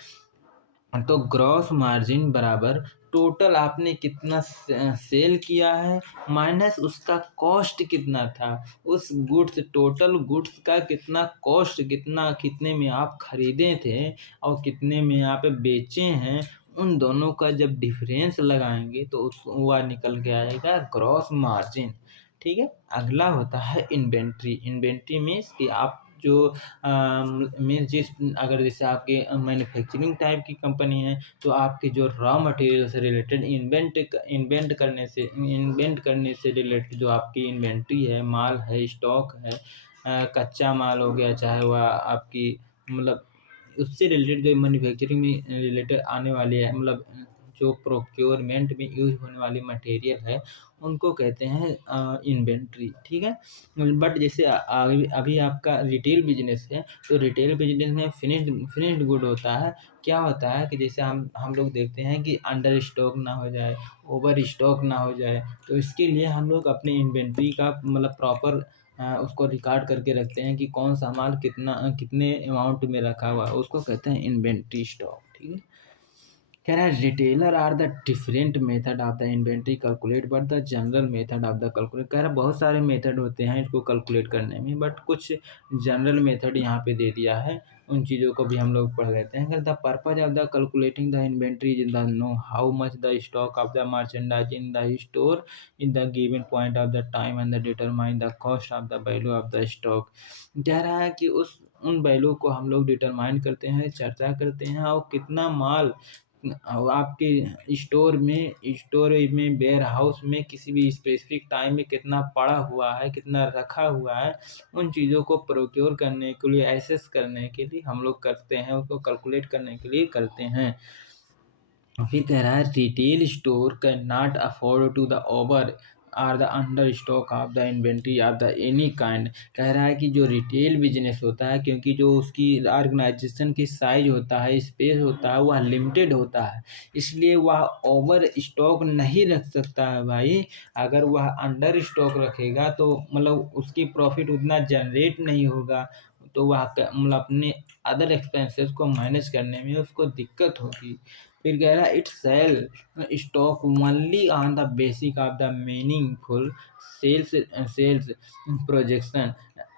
तो ग्रॉस मार्जिन बराबर टोटल आपने कितना सेल किया है माइनस उसका कॉस्ट कितना था, उस गुड्स टोटल गुड्स का कितना कॉस्ट, कितने में आप खरीदे थे और कितने में आप बेचे हैं, उन दोनों का जब डिफरेंस लगाएंगे तो उस वह निकल के आएगा ग्रॉस मार्जिन। ठीक है। अगला होता है इन्वेंट्री। इन्वेंट्री मीन्स कि आप जो मीन्स अगर जैसे आपके मैन्युफैक्चरिंग टाइप की कंपनी है तो आपके जो रॉ मटेरियल से रिलेटेड इन्वेंट करने से रिलेटेड जो आपकी इन्वेंट्री है, माल है, स्टॉक है, कच्चा माल हो गया, चाहे वह आपकी मतलब उससे रिलेटेड जो मैन्युफैक्चरिंग में रिलेटेड आने वाली है, मतलब जो प्रोक्योरमेंट में यूज होने वाली मटेरियल है, उनको कहते हैं इन्वेंट्री। ठीक है। बट जैसे अभी अभी आपका रिटेल बिजनेस है तो रिटेल बिजनेस में फिनिश्ड गुड होता है। क्या होता है कि जैसे हम लोग देखते हैं कि अंडर स्टॉक ना हो जाए, ओवर स्टॉक ना हो जाए, तो इसके लिए हम लोग अपनी इन्वेंट्री का मतलब प्रॉपर उसको रिकॉर्ड करके रखते हैं कि कौन सा माल कितने अमाउंट में रखा हुआ है, उसको कहते हैं इन्वेंट्री स्टॉक। ठीक है। कह रहा है retailer are the different method of the inventory calculate but the general method of the calculate. कह रहा है बहुत सारे मेथड होते हैं इसको कैलकुलेट करने में, बट कुछ जनरल मेथड यहाँ पे दे दिया है, उन चीज़ों को भी हम लोग पढ़ लेते हैं। The purpose of the calculating the inventory is the know how much the stock of the merchandise in the store in the given point of the time and the determine the cost of the value of the stock. कह रहा है कि उस उन value को हम लोग determine करते हैं, चर्चा करते हैं, और कितना माल आपके स्टोर में वेयर हाउस में किसी भी स्पेसिफिक टाइम में कितना पड़ा हुआ है, कितना रखा हुआ है, उन चीज़ों को प्रोक्योर करने के लिए, एसेस करने के लिए हम लोग करते हैं, उसको कैलकुलेट करने के लिए करते हैं। फिर कह रहा है retail store can not afford to the over or the under stock of the inventory of the any kind. कह रहा है कि जो रिटेल बिजनेस होता है, क्योंकि जो उसकी ऑर्गेनाइजेशन की साइज होता है, स्पेस होता है, वह लिमिटेड होता है, इसलिए वह ओवर स्टॉक नहीं रख सकता है भाई। अगर वह अंडर स्टॉक रखेगा तो मतलब उसकी प्रॉफिट उतना जनरेट नहीं होगा, तो वह मतलब अपने अदर एक्सपेंसेस को मैनेज करने में उसको दिक्कत होगी। फिर कह रहा है it sell stock only on the basic of the meaningful sales projection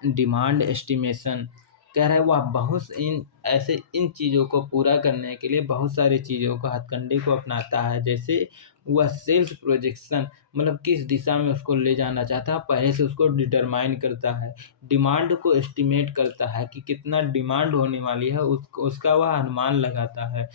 demand estimation. कह रहा है वह बहुत इन चीज़ों को पूरा करने के लिए बहुत सारी चीज़ों को हथकंडे को अपनाता है। जैसे वह सेल्स प्रोजेक्शन मतलब किस दिशा में उसको ले जाना चाहता है, पहले से उसको डिटरमाइन करता है, डिमांड को एस्टिमेट करता है कि कितना डिमांड होने वाली है, उसका वह अनुमान लगाता है।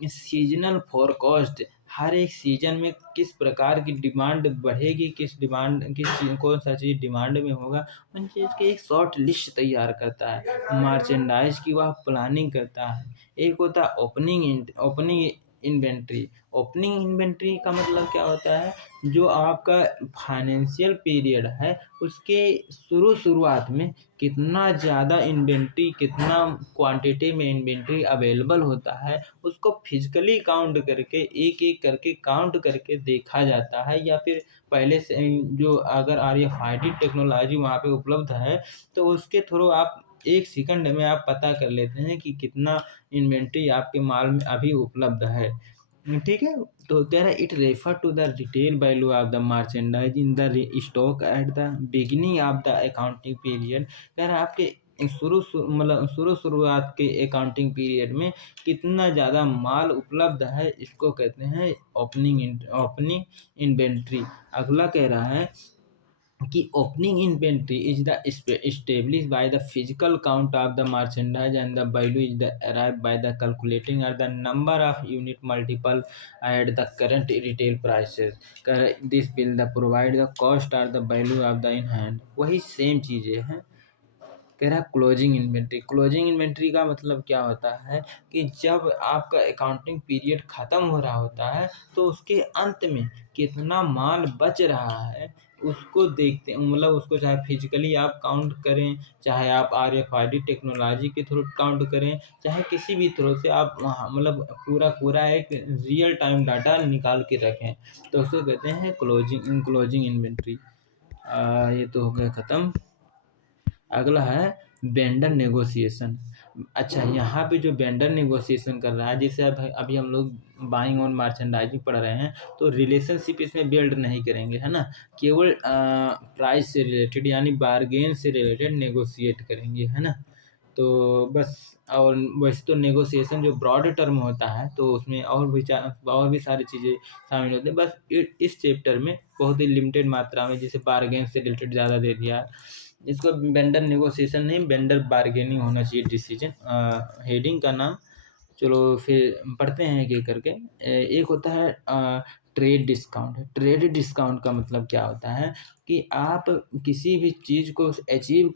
सीजनल फोरकास्ट हर एक सीजन में किस प्रकार की डिमांड बढ़ेगी, कौन सा चीज़ डिमांड में होगा, उन चीज़ की एक शॉर्ट लिस्ट तैयार करता है। मर्चेंडाइज की वह प्लानिंग करता है। एक होता है ओपनिंग इन्वेंट्री। ओपनिंग इन्वेंट्री का मतलब क्या होता है, जो आपका फाइनेंशियल पीरियड है उसके शुरुआत में कितना ज़्यादा इन्वेंट्री, कितना क्वांटिटी में इन्वेंट्री अवेलेबल होता है, उसको फिजिकली काउंट करके, एक-एक करके काउंट करके देखा जाता है। या फिर पहले से जो अगर RFID टेक्नोलॉजी वहाँ पे उपलब्ध है, तो उसके थ्रू आप 1 सेकंड में आप पता कर लेते हैं कि कितना इन्वेंट्री आपके माल में अभी उपलब्ध है। ठीक है? तो कह रहा है it refer to the retail value of the merchandise in the stock at the beginning of the accounting period. कह रहा है आपके मतलब शुरुआत के अकाउंटिंग पीरियड में कितना ज़्यादा माल उपलब्ध है, इसको कहते हैं ओपनिंग इन्वेंट्री। अगला कह रहा है कि opening inventory is the established by the physical count of the merchandise, and the value is the arrived by the calculating or the number of unit multiple at the current retail prices। This will the provide the cost or the value of the in hand। वही same चीज़ें हैं। कह रहा है closing inventory का मतलब क्या होता है कि जब आपका अकाउंटिंग पीरियड ख़त्म हो रहा होता है, तो उसके अंत में कितना माल बच रहा है उसको देखते हैं। मतलब उसको चाहे फिजिकली आप काउंट करें, चाहे आप RFID टेक्नोलॉजी के थ्रू काउंट करें, चाहे किसी भी थ्रू से आप वहाँ मतलब पूरा एक रियल टाइम डाटा निकाल के रखें, तो उसको कहते हैं क्लोजिंग इन्वेंट्री। ये तो हो गया ख़त्म। अगला है वेंडर नेगोशिएशन। अच्छा, यहाँ पे जो वेंडर नेगोशिएशन कर रहा है, जैसे अब अभी हम लोग बाइंग ऑन मर्चेंडाइजिंग पढ़ रहे हैं, तो रिलेशनशिप इसमें बिल्ड नहीं करेंगे, है ना? केवल प्राइस से रिलेटेड यानी बार्गेन से रिलेटेड नेगोशिएट करेंगे, है ना? तो बस। और वैसे तो नेगोशिएशन जो ब्रॉड टर्म होता है, तो उसमें और भी सारी चीज़ें शामिल होती हैं। बस इस चैप्टर में बहुत ही लिमिटेड मात्रा में, जैसे बार्गेन से रिलेटेड ज़्यादा दे दिया है। इसको वेंडर नेगोशिएशन नहीं, वेंडर बार्गेनिंग होना चाहिए डिसीजन हेडिंग का नाम। चलो फिर पढ़ते हैं एक-एक करके। एक होता है ट्रेड डिस्काउंट। ट्रेड डिस्काउंट का मतलब क्या होता है कि आप किसी भी चीज़ को अचीव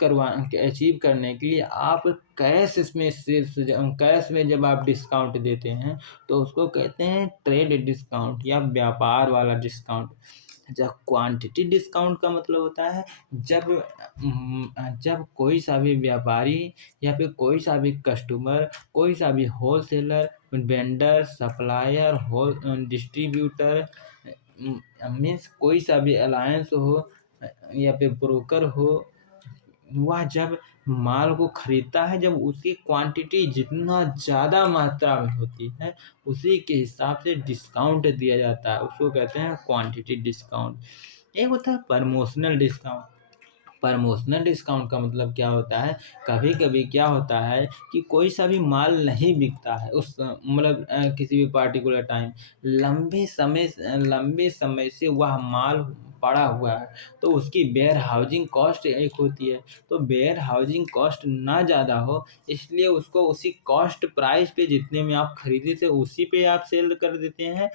करने के लिए आप कैश में जब आप डिस्काउंट देते हैं, तो उसको कहते हैं ट्रेड डिस्काउंट या व्यापार वाला डिस्काउंट। जब क्वांटिटी डिस्काउंट का मतलब होता है जब कोई सा भी व्यापारी या फिर कोई सा भी कस्टमर, कोई सा भी wholesaler, vendor, supplier, distributor, means कोई सा भी अलायंस हो या फिर ब्रोकर हो, वह जब माल को खरीदता है, जब उसकी क्वांटिटी जितना ज़्यादा मात्रा में होती है, उसी के हिसाब से डिस्काउंट दिया जाता है, उसको कहते हैं क्वांटिटी डिस्काउंट। एक होता है प्रमोशनल डिस्काउंट। प्रमोशनल डिस्काउंट का मतलब क्या होता है, कभी-कभी क्या होता है कि कोई सा भी माल नहीं बिकता है उस मतलब किसी भी पार्टिकुलर टाइम, लंबे समय से वह माल पड़ा हुआ है, तो उसकी वेयर हाउसिंग कॉस्ट एक होती है। तो वेयर हाउसिंग कॉस्ट ना ज़्यादा हो, इसलिए उसको उसी कॉस्ट प्राइस पे जितने में आप खरीदे थे उसी पे आप सेल कर देते हैं,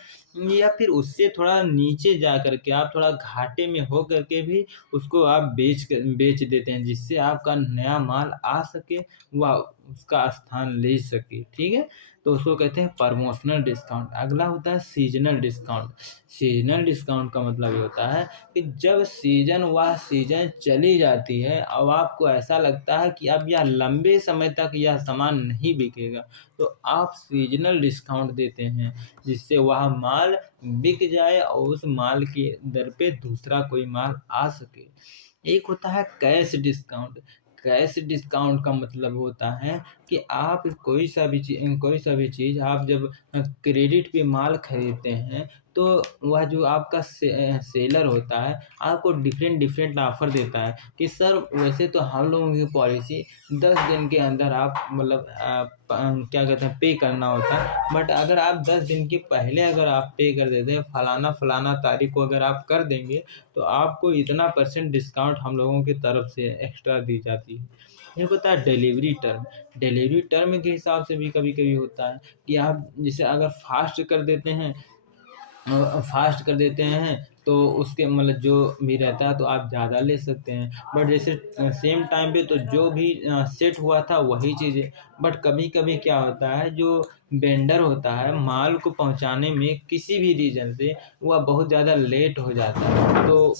या फिर उससे थोड़ा नीचे जा कर के आप थोड़ा घाटे में हो कर के भी उसको आप बेच देते हैं, जिससे आपका नया माल आ सके, वह उसका स्थान ले सके, ठीक है? तो उसको कहते हैं प्रमोशनल डिस्काउंट। अगला होता है सीज़नल डिस्काउंट। सीज़नल डिस्काउंट का मतलब ये होता है कि जब वह सीज़न चली जाती है, अब आपको ऐसा लगता है कि अब यह लंबे समय तक यह सामान नहीं बिकेगा, तो आप सीज़नल डिस्काउंट देते हैं, जिससे वह माल बिक जाए और उस माल के दर पे दूसरा कोई माल आ सके। एक होता है कैश डिस्काउंट। कैश डिस्काउंट का मतलब होता है कि आप कोई सा भी चीज़ आप जब क्रेडिट पे माल खरीदते हैं, तो वह जो आपका सेलर होता है, आपको डिफरेंट ऑफ़र देता है कि सर, वैसे तो हम लोगों की पॉलिसी 10 दिन के अंदर आप मतलब क्या कहते हैं पे करना होता है, बट अगर आप 10 दिन के पहले अगर आप पे कर देते हैं, फलाना तारीख को अगर आप कर देंगे, तो आपको इतना % डिस्काउंट हम लोगों की तरफ से एक्स्ट्रा दी जाती है। एक होता है डिलीवरी टर्म। डिलीवरी टर्म के हिसाब से भी कभी-कभी होता है कि आप जैसे अगर फ़ास्ट कर देते हैं, तो उसके मतलब जो भी रहता है तो आप ज़्यादा ले सकते हैं। बट जैसे सेम टाइम पे तो जो भी सेट हुआ था वही चीज़ बट कभी-कभी क्या होता है, जो वेंडर होता है माल को पहुँचाने में किसी भी रीज़न से वह बहुत ज़्यादा लेट हो जाता है। तो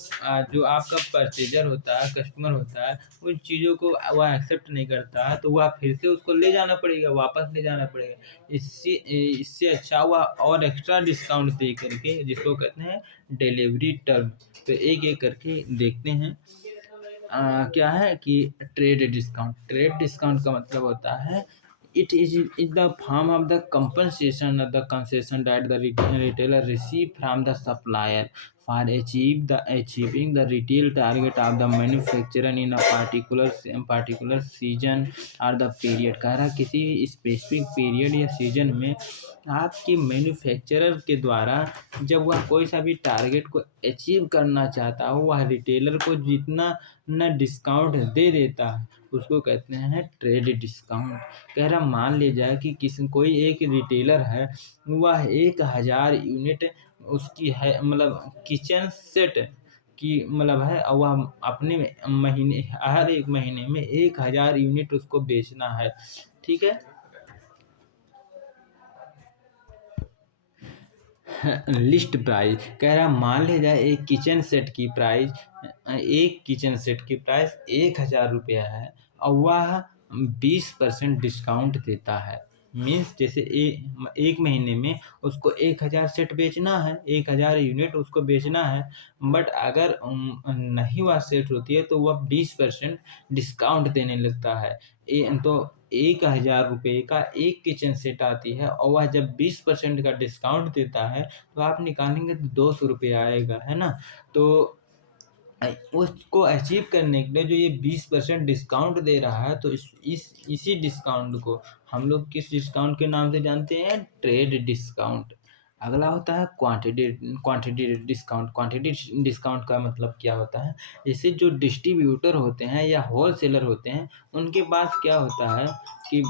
जो आपका परचेज़र होता है, कस्टमर होता है, उन चीज़ों को वह एक्सेप्ट नहीं करता है, तो वह फिर से उसको ले जाना पड़ेगा, वापस ले जाना पड़ेगा। इससे अच्छा वह और एक्स्ट्रा डिस्काउंट पे करके, जिसको कहते हैं डिलीवरी टर्म, तो एक-एक करके देखते हैं। क्या है कि ट्रेड डिस्काउंट का मतलब होता है, it the form of the compensation of the concession that the retailer receive from the supplier for achieving the retail target of the manufacturer in a particular season और द पीरियड। कह रहा है किसी specific period या season में आपके manufacturer के द्वारा जब वह कोई सा भी टारगेट को अचीव करना चाहता हो, वह रिटेलर को जितना ना डिस्काउंट दे देता है, उसको कहते हैं ट्रेड डिस्काउंट। कह रहा मान लिया जाए कि कोई एक रिटेलर है, वह 1000 यूनिट उसकी है, मतलब किचन सेट की मतलब है, और वह अपने महीने, हर एक महीने में 1000 यूनिट उसको बेचना है। ठीक है। लिस्ट प्राइस कह रहा मान लिया जाए एक किचन सेट की प्राइस 1000 रुपया है, और वह 20% डिस्काउंट देता है। मीन्स जैसे एक महीने में उसको 1000 सेट बेचना है, 1000 यूनिट उसको बेचना है। बट अगर नहीं वह सेट होती है तो वह 20% डिस्काउंट देने लगता है। तो 1000 रुपये का एक किचन सेट आती है, और वह जब 20% का डिस्काउंट देता है, तो आप निकालेंगे तो 200 रुपये आएगा, है ना? तो उसको अचीव करने के लिए जो ये 20% डिस्काउंट दे रहा है, तो इसी डिस्काउंट को हम लोग किस डिस्काउंट के नाम से जानते हैं? Trade discount. अगला होता है क्वांटिटी डिस्काउंट का मतलब क्या होता है? जैसे जो डिस्ट्रीब्यूटर होते हैं या होलसेलर होते हैं, उनके पास क्या होता है कि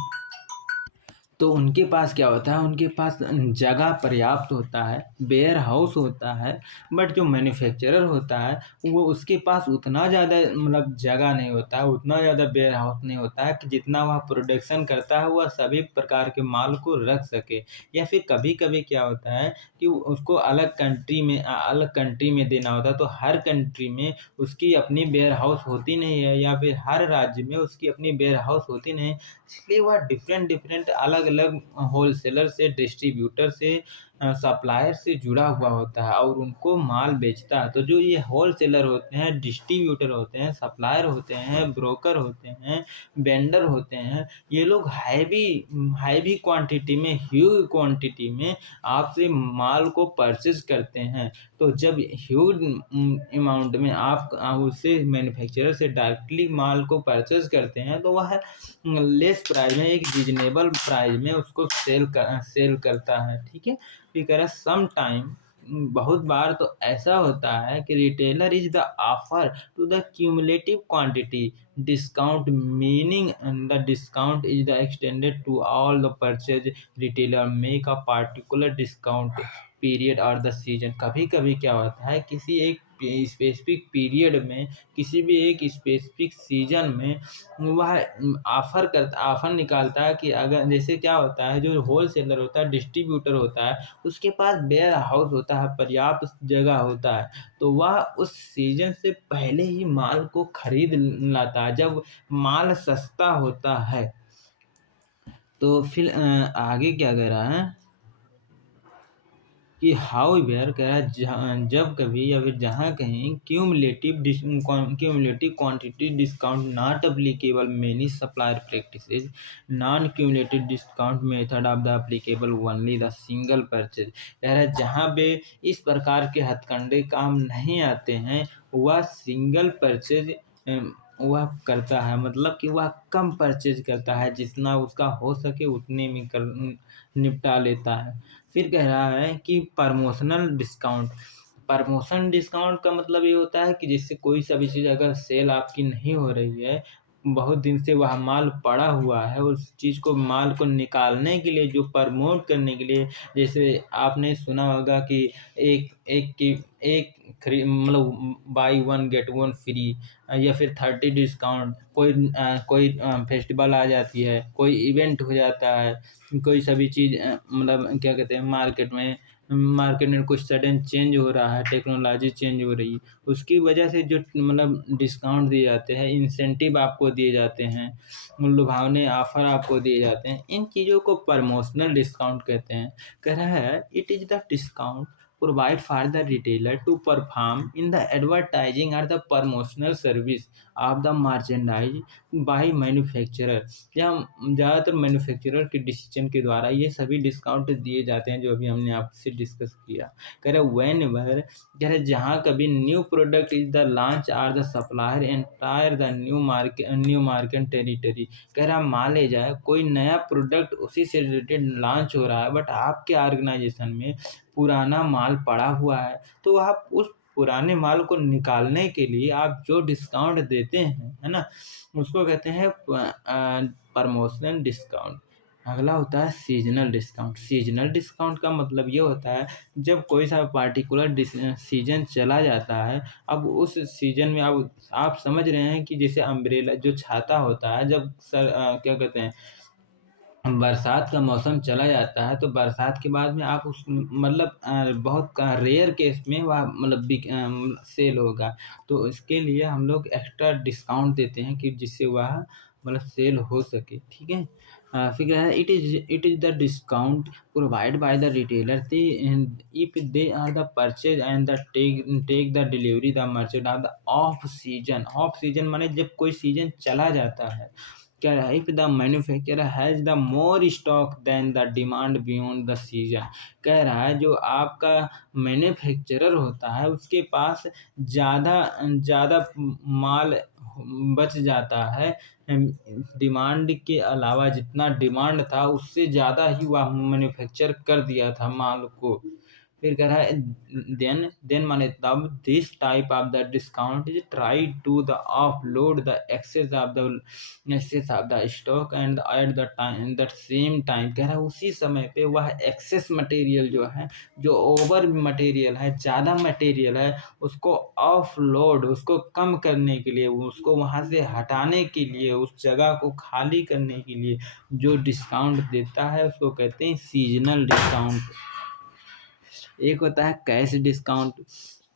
उनके पास क्या होता है, उनके पास जगह पर्याप्त होता है, वेयर हाउस होता है। बट जो मैन्युफैक्चरर होता है, वो उसके पास उतना ज़्यादा मतलब जगह नहीं होता है, उतना ज़्यादा वेयर हाउस नहीं होता है कि जितना वह प्रोडक्शन करता है, वह सभी प्रकार के माल को रख सके। या फिर कभी-कभी क्या होता है कि उसको अलग कंट्री में देना होता है, तो हर कंट्री में उसकी अपनी वेयर हाउस होती नहीं है, या फिर हर राज्य में उसकी अपनी वेयर हाउस होती नहीं, इसलिए वह डिफरेंट डिफरेंट अलग-अलग होलसेलर से, डिस्ट्रीब्यूटर से, सप्लायर से जुड़ा हुआ होता है और उनको माल बेचता है। तो जो ये होलसेलर होते हैं, डिस्ट्रीब्यूटर होते हैं, सप्लायर होते हैं, ब्रोकर होते हैं, वेंडर होते हैं, ये लोग हैवी हैवी क्वांटिटी में, ह्यूज क्वांटिटी में आपसे माल को परचेज़ करते हैं। तो जब ह्यूज अमाउंट में आप उससे मैन्युफैक्चरर से डायरेक्टली माल को परचेज़ करते हैं, तो वह लेस प्राइस में, एक रीजनेबल प्राइस में उसको सेल करता है। ठीक है। फिर कह रहा है सम टाइम, बहुत बार तो ऐसा होता है कि retailer is the offer to the cumulative quantity discount, meaning the discount is the extended to all the purchase, retailer make a particular discount period और द सीजन। कभी कभी क्या होता है, किसी एक स्पेसिफिक पीरियड में, किसी भी एक स्पेसिफिक सीजन में वह ऑफ़र निकालता है कि अगर जैसे क्या होता है, जो होलसेलर होता है, डिस्ट्रीब्यूटर होता है, उसके पास वेयर हाउस होता है, पर्याप्त जगह होता है, तो वह उस सीज़न से पहले ही माल को खरीद लाता है, जब माल सस्ता होता है। तो फिर आगे क्या कह रहा है कि हाउएवर कह रहा है, जब कभी या फिर जहाँ कहीं cumulative quantity discount not applicable many supplier practices, non cumulative discount method of the applicable only the single purchase. कह रहा है जहाँ पे इस प्रकार के हथकंडे काम नहीं आते हैं, वह सिंगल परचेज वह करता है, मतलब कि वह कम परचेज करता है, जितना उसका हो सके उतने में निपटा लेता है। फिर कह रहा है कि प्रमोशन डिस्काउंट का मतलब ये होता है कि जैसे कोई सा भी चीज़ अगर सेल आपकी नहीं हो रही है, बहुत दिन से वह माल पड़ा हुआ है, उस चीज़ को, माल को निकालने के लिए, जो प्रमोट करने के लिए, जैसे आपने सुना होगा कि एक एक की एक मतलब बाई 1 गेट 1 फ्री, या फिर 30 डिस्काउंट, कोई फेस्टिवल आ जाती है, कोई इवेंट हो जाता है, कोई सभी चीज़ मतलब क्या कहते हैं, मार्केट में कुछ सडन चेंज हो रहा है, टेक्नोलॉजी चेंज हो रही है, उसकी वजह से जो मतलब डिस्काउंट दिए जाते हैं, इंसेंटिव आपको दिए जाते हैं, लुभावने ऑफर आपको दिए जाते हैं, इन चीज़ों को प्रमोशनल डिस्काउंट कहते हैं। कह रहा है it is the discount provide for the retailer to perform in the advertising or the promotional service of the merchandise by manufacturer, या ज़्यादातर मैन्युफैक्चरर के डिसीजन के द्वारा ये सभी डिस्काउंट दिए जाते हैं, जो अभी हमने आपसे डिस्कस किया। कह रहे वेन एवर, कह रहे जहाँ कभी new product is the launch or the supplier entire the new market territory. कह रहा मान ले जाए कोई नया प्रोडक्ट उसी से रिलेटेड लॉन्च हो रहा है, बट आपके ऑर्गेनाइजेशन में पुराना माल पड़ा हुआ है, तो आप उस पुराने माल को निकालने के लिए आप जो डिस्काउंट देते हैं, है ना, उसको कहते हैं प्रमोशनल डिस्काउंट। अगला होता है सीजनल डिस्काउंट। सीजनल डिस्काउंट का मतलब ये होता है जब कोई सा पार्टिकुलर सीजन चला जाता है, अब उस सीजन में आप समझ रहे हैं कि जैसे अम्ब्रेला जो छाता होता है, जब क्या कहते हैं, बरसात का मौसम चला जाता है, तो बरसात के बाद में आप उस मतलब बहुत रेयर केस में वह मतलब सेल होगा, तो इसके लिए हम लोग एक्स्ट्रा डिस्काउंट देते हैं कि जिससे वह मतलब सेल हो सके, ठीक है। फिर क्या है, it is the discount provide by the retailer they if they are the purchase and the take the delivery the merchant of the off season. Off season माने जब कोई सीजन चला जाता है, क्या है, if the manufacturer has the more stock than the demand beyond the season. कह रहा है जो आपका मैन्युफैक्चरर होता है उसके पास ज़्यादा ज़्यादा माल बच जाता है, डिमांड के अलावा जितना डिमांड था उससे ज़्यादा ही वह मैन्युफैक्चर कर दिया था माल को। फिर कह रहा है देन माने तब this type of the discount is try to the offload the excess of the stock and at the time that same time. कह रहा है उसी समय पे वह एक्सेस मटेरियल जो है, जो ओवर मटेरियल है, ज़्यादा मटेरियल है, उसको ऑफलोड, उसको कम करने के लिए, उसको वहाँ से हटाने के लिए, उस जगह को खाली करने के लिए जो डिस्काउंट देता है उसको कहते हैं सीजनल डिस्काउंट। एक होता है कैश डिस्काउंट।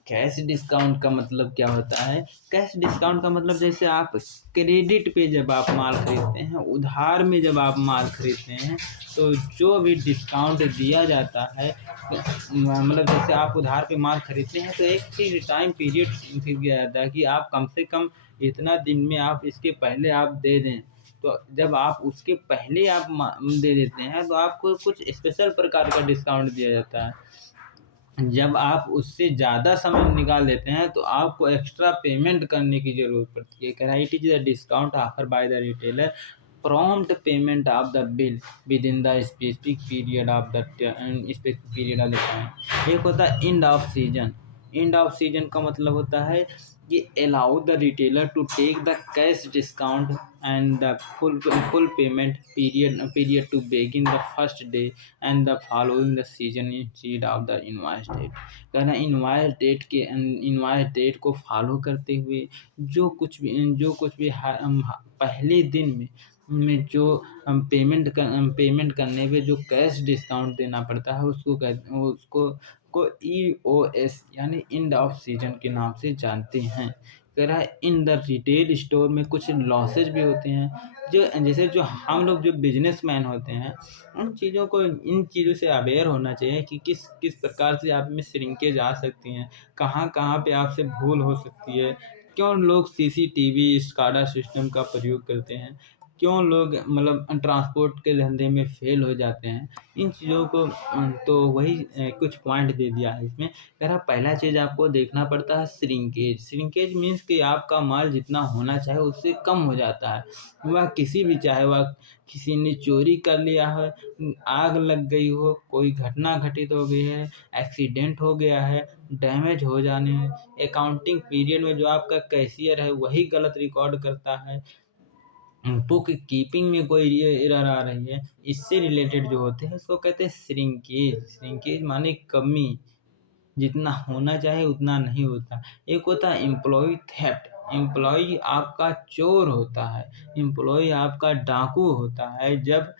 कैश डिस्काउंट का मतलब क्या होता है? कैश डिस्काउंट का मतलब जैसे आप क्रेडिट पे जब आप माल खरीदते हैं, उधार में जब आप माल खरीदते हैं, तो जो भी डिस्काउंट दिया जाता है, मतलब जैसे आप उधार पे माल खरीदते हैं तो एक चीज टाइम पीरियड फिर दिया जाता है कि आप कम से कम इतना दिन में आप इसके पहले आप दे दें। तो जब आप उसके पहले आप दे देते हैं तो आपको कुछ स्पेशल प्रकार का डिस्काउंट दिया जाता है। जब आप उससे ज़्यादा समय निकाल देते हैं तो आपको एक्स्ट्रा पेमेंट करने की ज़रूरत पड़ती है। It is the discount offer by the retailer prompt payment of the bill within the specific period of the time. एक होता है end of season. End of season का मतलब होता है कि allow the retailer to take the cash discount and the full payment period to begin the first day and the following the season instead of the invoice date। कहना invoice date को follow करते हुए जो कुछ भी पहले दिन में जो पेमेंट करने पे जो कैश डिस्काउंट देना पड़ता है उसको EOS यानी एंड ऑफ सीजन के नाम से जानते हैं। कह रहा है इन द रिटेल स्टोर में कुछ लॉसेज भी होते हैं, जो जैसे जो हम लोग जो बिजनेसमैन होते हैं, इन चीज़ों से अवेयर होना चाहिए कि किस किस प्रकार से आप में श्रिंकेज आ सकती हैं, कहाँ कहाँ पे आपसे भूल हो सकती है, क्यों लोग सीसीटीवी स्काडा सिस्टम का प्रयोग करते हैं, क्यों लोग मतलब ट्रांसपोर्ट के धंधे में फेल हो जाते हैं। इन चीज़ों को तो वही कुछ पॉइंट दे दिया है इसमें। कह रहा पहला चीज़ आपको देखना पड़ता है श्रिंकेज। श्रिंकेज मीन्स कि आपका माल जितना होना चाहे उससे कम हो जाता है। वह किसी ने चोरी कर लिया है, आग लग गई हो, कोई घटना घटित हो गई है, एक्सीडेंट हो गया है, डैमेज हो जाने हैं, अकाउंटिंग पीरियड में जो आपका कैशियर है वही गलत रिकॉर्ड करता है, बुक कीपिंग में कोई ये एरर आ रही है, इससे रिलेटेड जो होते हैं उसको कहते हैं श्रिंकेज। श्रिंकेज माने कमी, जितना होना चाहिए उतना नहीं होता। एक होता है एम्प्लॉयी थेफ्ट, एम्प्लॉयी आपका चोर होता है, एम्प्लॉयी आपका डाकू होता है। जब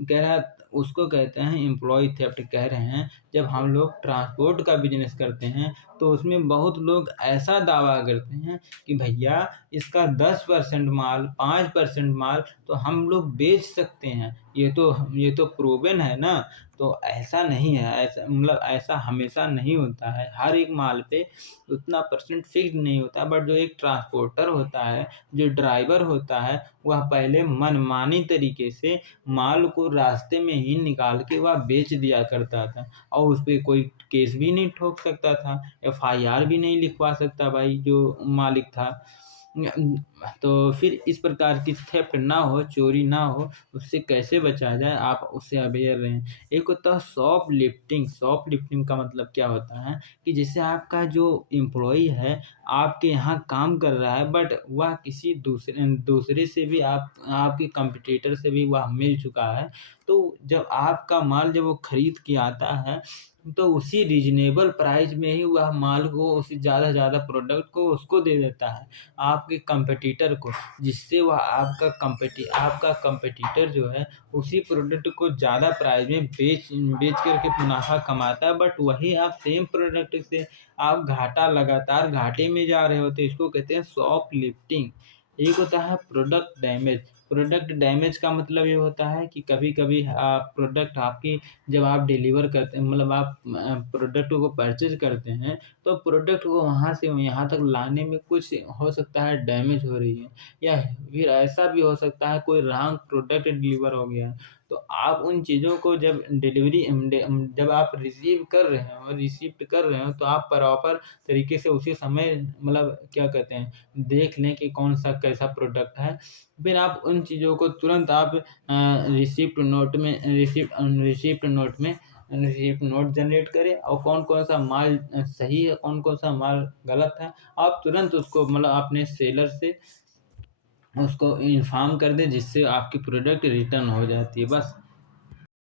कह रहा उसको कहते हैं एम्प्लॉयी थेफ्ट कह रहे हैं। जब हम लोग ट्रांसपोर्ट का बिज़नेस करते हैं, तो उसमें बहुत लोग ऐसा दावा करते हैं कि भैया इसका 10% माल, 5% माल तो हम लोग बेच सकते हैं। ये तो प्रूवन है ना। तो ऐसा नहीं है, ऐसा मतलब ऐसा हमेशा नहीं होता है। हर एक माल पे उतना परसेंट फिक्स्ड नहीं होता, बट जो एक ट्रांसपोर्टर होता है, जो ड्राइवर होता है, वह पहले मनमानी तरीके से माल को रास्ते में ही निकाल के वह बेच दिया करता था, और उस पे कोई केस भी नहीं ठोक सकता था, एफआईआर भी नहीं लिखवा सकता भाई जो मालिक था। तो फिर इस प्रकार की थेफ्ट ना हो, चोरी ना हो, उससे कैसे बचा जाए, आप उससे अवेयर रहें। एक होता है शॉपलिफ्टिंग। शॉपलिफ्टिंग का मतलब क्या होता है कि जैसे आपका जो एम्प्लॉयी है, आपके यहाँ काम कर रहा है, बट वह किसी दूसरे दूसरे से भी आपके कॉम्पिटिटर से भी वह मिल चुका है। तो जब आपका माल जब वो खरीद के आता है, तो उसी रीज़नेबल प्राइस में ही वह माल को, उसी ज़्यादा से ज़्यादा प्रोडक्ट को उसको दे देता है, आपके कॉम्पिटिटर को। जिससे वह आपका कॉम्पिटिटर जो है, उसी प्रोडक्ट को ज़्यादा प्राइस में बेच कर के मुनाफ़ा कमाता है, बट वही आप सेम प्रोडक्ट से आप लगातार घाटे में जा रहे होते हैं। इसको कहते हैं शॉपलिफ्टिंग। एक होता है प्रोडक्ट डैमेज। प्रोडक्ट डैमेज का मतलब ये होता है कि कभी-कभी प्रोडक्ट आपकी, जब आप डिलीवर करते हैं, मतलब आप प्रोडक्ट को परचेज़ करते हैं, तो प्रोडक्ट को वहाँ से यहाँ तक लाने में कुछ हो सकता है डैमेज हो रही है, या फिर ऐसा भी हो सकता है कोई रॉन्ग प्रोडक्ट डिलीवर हो गया है। तो आप उन चीज़ों को जब आप रिसीव कर रहे हो, तो आप प्रॉपर तरीके से उसी समय, मतलब क्या कहते हैं, देख लें कि कौन-सा कैसा प्रोडक्ट है। फिर आप उन चीज़ों को तुरंत आप रिसिप्ट नोट जनरेट करें, और कौन-कौन सा माल सही है, कौन-कौन सा माल गलत है। आप तुरंत उसको, मतलब अपने सेलर से उसको इन्फॉर्म कर दें, जिससे आपकी प्रोडक्ट रिटर्न हो जाती है। बस